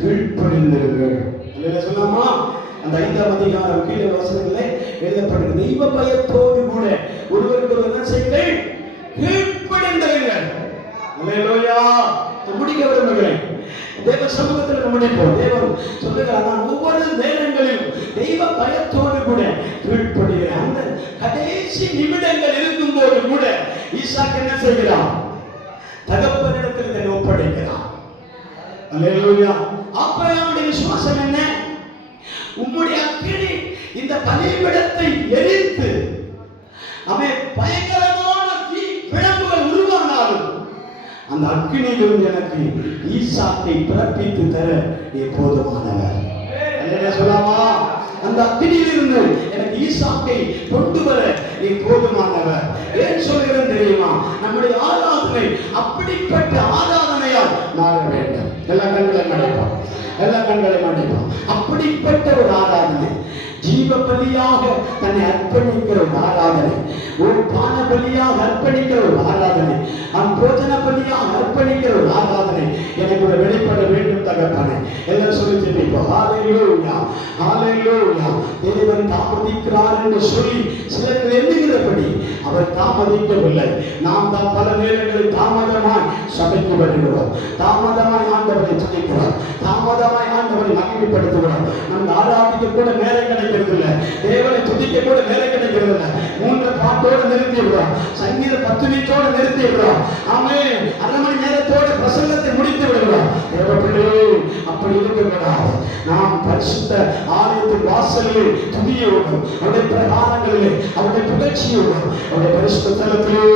கீழ்ப்படிந்திருங்கள். அல்லேலூயா சொல்லாமா. அந்த 5ஆம் அதிகாரம் கீழே வசனங்களே எழுதப்பட்டிருக்கு, தெய்வ பயத்தோடு கூட ஒருவருக்கொருவர் என்ன செய்யுங்கள்? கீழ்ப்படிந்திருங்கள். அல்லேலூயா. முடிக்க விரும்புகிறேன். தேவ சமூகத்தில் முடிப்போம். தேவன் சொல்லுகிறார், நான் ஒவ்வொரு நேரங்களிலும் தெய்வ பயத்தோடு கூட கீழ்ப்படுகிறேன். அந்த கடைசி நிமிடங்கள் இருக்கும் போது கூட ஈசாக்கு என்ன செய்கிறான்? தகப்பனிடத்தில் இதை ஒப்படைக்கிறான். அல்லேலூயா. ஆபிரகாமுடைய விசுவாசம் என்ன? உம்முடைய அக்கினி இந்த பலிபீடத்தை எரித்து அவன் பயங்கரமான தீ பிழம்புகள் உருவானாலும் அந்த அக்கினியிலிருந்து எனக்கு ஈசாக்கை பிறப்பித்து தர நீ போதுமானவர். அல்லேலூயா சொல்லாமா. அந்த அக்கினியிலிருந்து எனக்கு ஈசாக்கை கொண்டு வர நீ போதுமானவர். ஏன் சொல்கிறேன் தெரியுமா? நம்முடைய ஆராதனை அப்படிப்பட்ட ஆராதனையால் மாற வேண்டும். எல்லா கண்களையும் அடைப்போம், எல்லா கண்களையும் அடைப்போம். அப்படிப்பட்ட ஒரு ஆராதனை, ஜீவ பலியாக தன்னை அர்ப்பணிக்கிற ஒரு ஆராதனை, ஒரு பான பலியாக அர்ப்பணிக்கிற ஒரு ஆராதனை, போஜன பலியாக அர்ப்பணிக்கிற ஒரு ஆராதனை எனக்கு வெளிப்பட வேண்டும் தகப்பனே. எல்லாம் சொல்லி தெரிவிப்போம். ஹல்லேலூயா, ஹல்லேலூயா. தேவன் தாமதிக்கிறார் என்று சொல்லி சிலர் எண்ணுகிறபடி அவர் தாமதிக்கவில்லை. நாம் தான் பல நேரங்களில் தாமதமாய் சபைக்கு வருகிறோம், தாமதமாய் ஆண்டவரை துதிக்கிறோம், தாமதமாய் ஆண்டவரை மகிமைப்படுத்துகிறோம். நம்ம ஆராதிக்க கூட நேரம் கிடைக்கிறது இல்லை, தேவனை துதிக்க கூட நேரம் கிடைக்கிறது இல்லை. 3 பாட்டோடு நிறுத்தி விடுறோம், சங்கீத 10 நிமிஷத்தோடு நிறுத்தி விடுறோம். ஆமென். 1/2 மணி நேரத்தோடு பிரசங்கத்தை முடித்து விடுகிறோம். தேவ பிள்ளையே அப்படி இருக்கக்கூடாது. நாம் பரிசுத்த ஆலயத்தின் வாசலிலே துதியோடும் அவருடைய பிரகாரங்களிலே அவருடைய புகழ்ச்சியோடும் அவருடைய பரிசுத்த தலத்திலே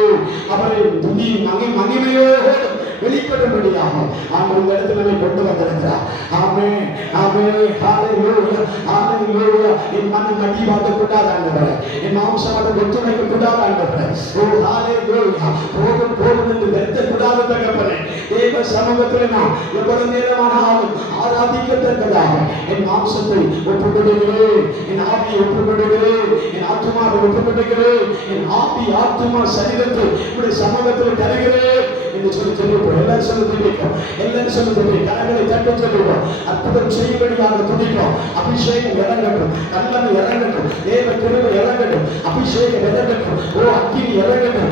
அவரை துதி மகிமையோடு வெளிப்படும்படியாக ஆண்டவர் இந்த இடத்துல நம்மை கொண்டு வந்திருக்கிறார். ஆமென் ஆமென் ஹalleluya ஹalleluya. என் மனம் அடிவாத கூடாது ஆண்டவரே, என் மாம்சம் ஒத்துழைக்க கூடாது ஆண்டவரே. ஓ ஹalleluya. போதும் என்று வெறுத்த கூடாது தகப்பனே. தேவ சமூகத்தில் நான் எவ்வளவு நேரமானாலும் ஆராதிக்கத்தக்கதாக என் மாம்சத்தை ஒப்புக்கொடுக்கிறேன், என் ஆவியை ஒப்புக்கொடுக்கிறேன், என் ஆத்துமாவை ஒப்புக்கொடுக்கிறேன், என் ஆவி ஆத்துமா சரீரத்தை உடைய சமூகத்தில் தருகிறேன் என்று சொல்லி சொல்லுவோம். எல்லாரும் சொல்லி துதிப்போம், எல்லாரும் சொல்லி துதிப்போம். கரங்களை தட்டி சொல்லுவோம். அற்புதம் செய்யும்படியாக துதிப்போம். அபிஷேகம் இறங்கட்டும், நல்லது இறங்கட்டும், தேவ கிருபை இறங்கட்டும், அபிஷேகம் இறங்கட்டும், ஓ அக்கினி இறங்கட்டும்.